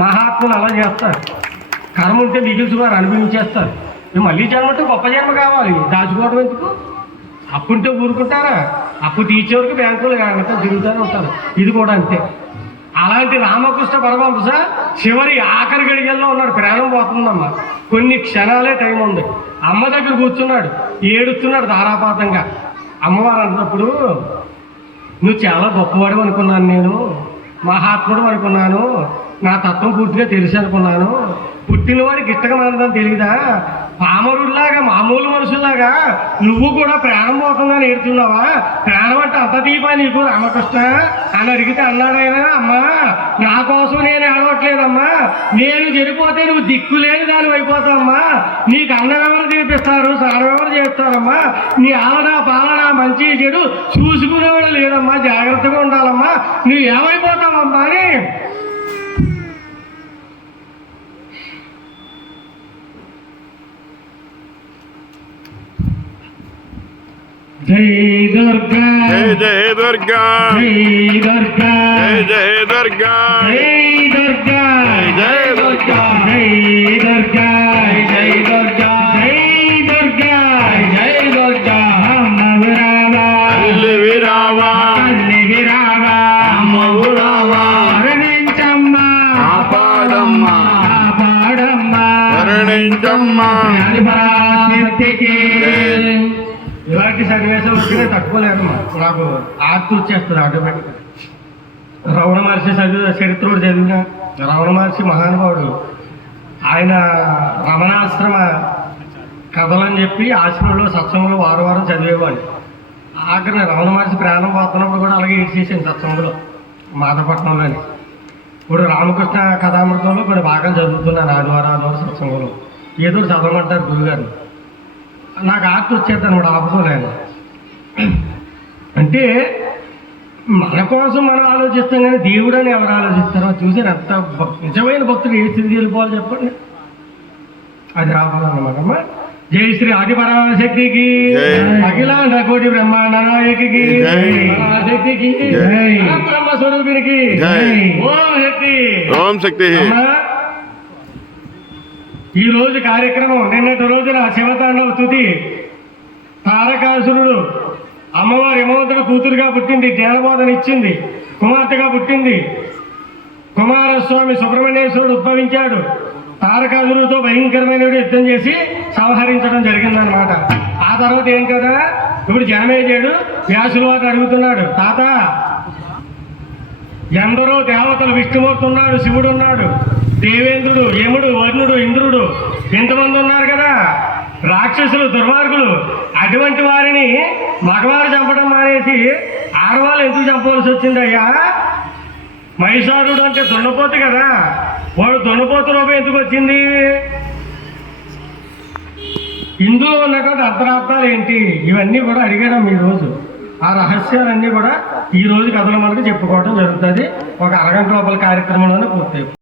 మహాత్ములు అలా చేస్తారు, కర్మ ఉంటే మిగిల్చువారు అనుభవించేస్తారు. మళ్ళీ జన్మ అంటే గొప్ప జన్మ కావాలి, దాచుకోవడం ఎందుకు? అప్పుంటే ఊరుకుంటారా? అప్పు తీర్చే వరకు బ్యాంకులు అంతా తిరుగుతూనే ఉంటారు. ఇది కూడా అంతే. అలాంటి రామకృష్ణ పరమహంస చివరి ఆఖరి గడిగల్లో ఉన్నాడు, ప్రాణం పోతుందమ్మా. కొన్ని క్షణాలే టైం ఉంది. అమ్మ దగ్గర కూర్చున్నాడు, ఏడుస్తున్నాడు ధారాపాతంగా. అమ్మవారు అంటున్నప్పుడు, నువ్వు చాలా గొప్పవాడు అనుకున్నాను, నేను మహాత్ముడు అనుకున్నాను, నా తత్వం పూర్తిగా తెలుసు అనుకున్నాను, పుట్టినవాడికి ఇష్టగా మనదని తెలియదా, పామరుడిలాగా మామూలు మనుషుల్లాగా నువ్వు కూడా ప్రాణం పోతుందని ఏడుతున్నావా, ప్రాణం అంటే అంత దీపా నీకు రామకృష్ణ అని అడిగితే అన్నాడైనా, అమ్మా నా కోసం నేను ఏడవట్లేదమ్మా, నేను చనిపోతే నువ్వు దిక్కులేని దాని అయిపోతావమ్మా, నీకు అన్నం ఎవరు చేపిస్తారు, స్నానం ఎవరు చేస్తారమ్మా, నీ ఆలన పాలన మంచి చెడు చూసుకునేవాడు లేదమ్మా, జాగ్రత్తగా ఉండాలమ్మా, నువ్వు ఏమైపోతావమ్మా అని. జై దుర్గా, జై దుర్గా, జై దుర్గా, జై దుర్గా, జై దుర్గా, జై దుర్గా, జై దుర్గా, జై దుర్గా, జై దుర్గా, జై దుర్గా. అమ్మవు రావా, తల్లివి రావా, తల్లివి రావా, అమ్మవు రావా, కరుణించమ్మా, కాపాడమ్మా, కాపాడమ్మా, కరుణించమ్మా. పరాశక్తికి. ఇలాంటి సన్నివేశాలు వచ్చినా తట్టుకోలేరు. నాకు ఆర్తి వచ్చేస్తుంది ఆటోమేటిక్గా. రమణ మహర్షి చరిత్రుడు చదివిన రమణ మహర్షి మహానుభావుడు. ఆయన రమణాశ్రమ కథలని చెప్పి ఆశ్రమంలో సత్సంగంలో వారం చదివేవాడు. ఆఖరి రమణ మహర్షి ప్రాణం పోతున్నప్పుడు కూడా అలాగే ఏడ్చేసాను సత్సంగంలో, మాధవపట్నంలోని. ఇప్పుడు రామకృష్ణ కథామృతంలో కొన్ని భాగాలు చదువుతున్నాను ఆదివారం సత్సంగంలో. ఏదో చదవమంటారు గురుగారు. నాకు ఆర్తి వచ్చేది అనమాట, ఆపుకోలేను. అంటే మన కోసం మనం ఆలోచిస్తాం, కానీ దేవుడు అని ఎవరు ఆలోచిస్తారో చూసారు. ఎంత నిజమైన భక్తుడు ఏ స్థితికి వెళ్ళిపోవాలి చెప్పండి, అది రావాలన్నమాట. అమ్మా జై శ్రీ ఆది పరాశక్తికి, అఖిలాండ కోటి బ్రహ్మాండ నాయకికి, పరాశక్తికి, బ్రహ్మ స్వరూపినికి ఓం శక్తి. ఓం శక్తి. ఈ రోజు కార్యక్రమం నిన్నటి రోజున శివతాండవ తుది. తారకాసురుడు అమ్మవారి యమవంతుడు కూతురుగా పుట్టింది, జ్ఞానబోధన ఇచ్చింది, కుమార్తెగా పుట్టింది. కుమారస్వామి సుబ్రహ్మణ్యేశ్వరుడు ఉద్భవించాడు. తారకాసురుడితో భయంకరమైన యుద్ధం చేసి సంహరించడం జరిగిందనమాట. ఆ తర్వాత ఏం కదా, ఇప్పుడు జనమేజయుడు వ్యాసుల వారిని అడుగుతున్నాడు, తాత ఎందరో దేవతలు, విష్ణుమూర్తి ఉన్నాడు, శివుడు ఉన్నాడు, దేవేంద్రుడు, యముడు, వరుణుడు, ఇంద్రుడు, ఎంతమంది ఉన్నారు కదా, రాక్షసులు, దుర్మార్గులు, అటువంటి వారిని మగవారు చంపడం మానేసి ఆడవాళ్ళు ఎందుకు చంపవలసి వచ్చిందయ్యా? మహిషాసురుడు అంటే దున్నపోతు కదా, వాడు దున్నపోతు రూపం ఎందుకు వచ్చింది? ఇందులో ఉన్నటువంటి అంతరార్థాలు ఏంటి? ఇవన్నీ కూడా అడిగాం ఈ రోజు. ఆ రహస్యాలన్నీ కూడా ఈ రోజు కథలు మనకు చెప్పుకోవడం జరుగుతుంది. ఒక అరగంట లోపల కార్యక్రమంలోనే పూర్తయిపోతుంది.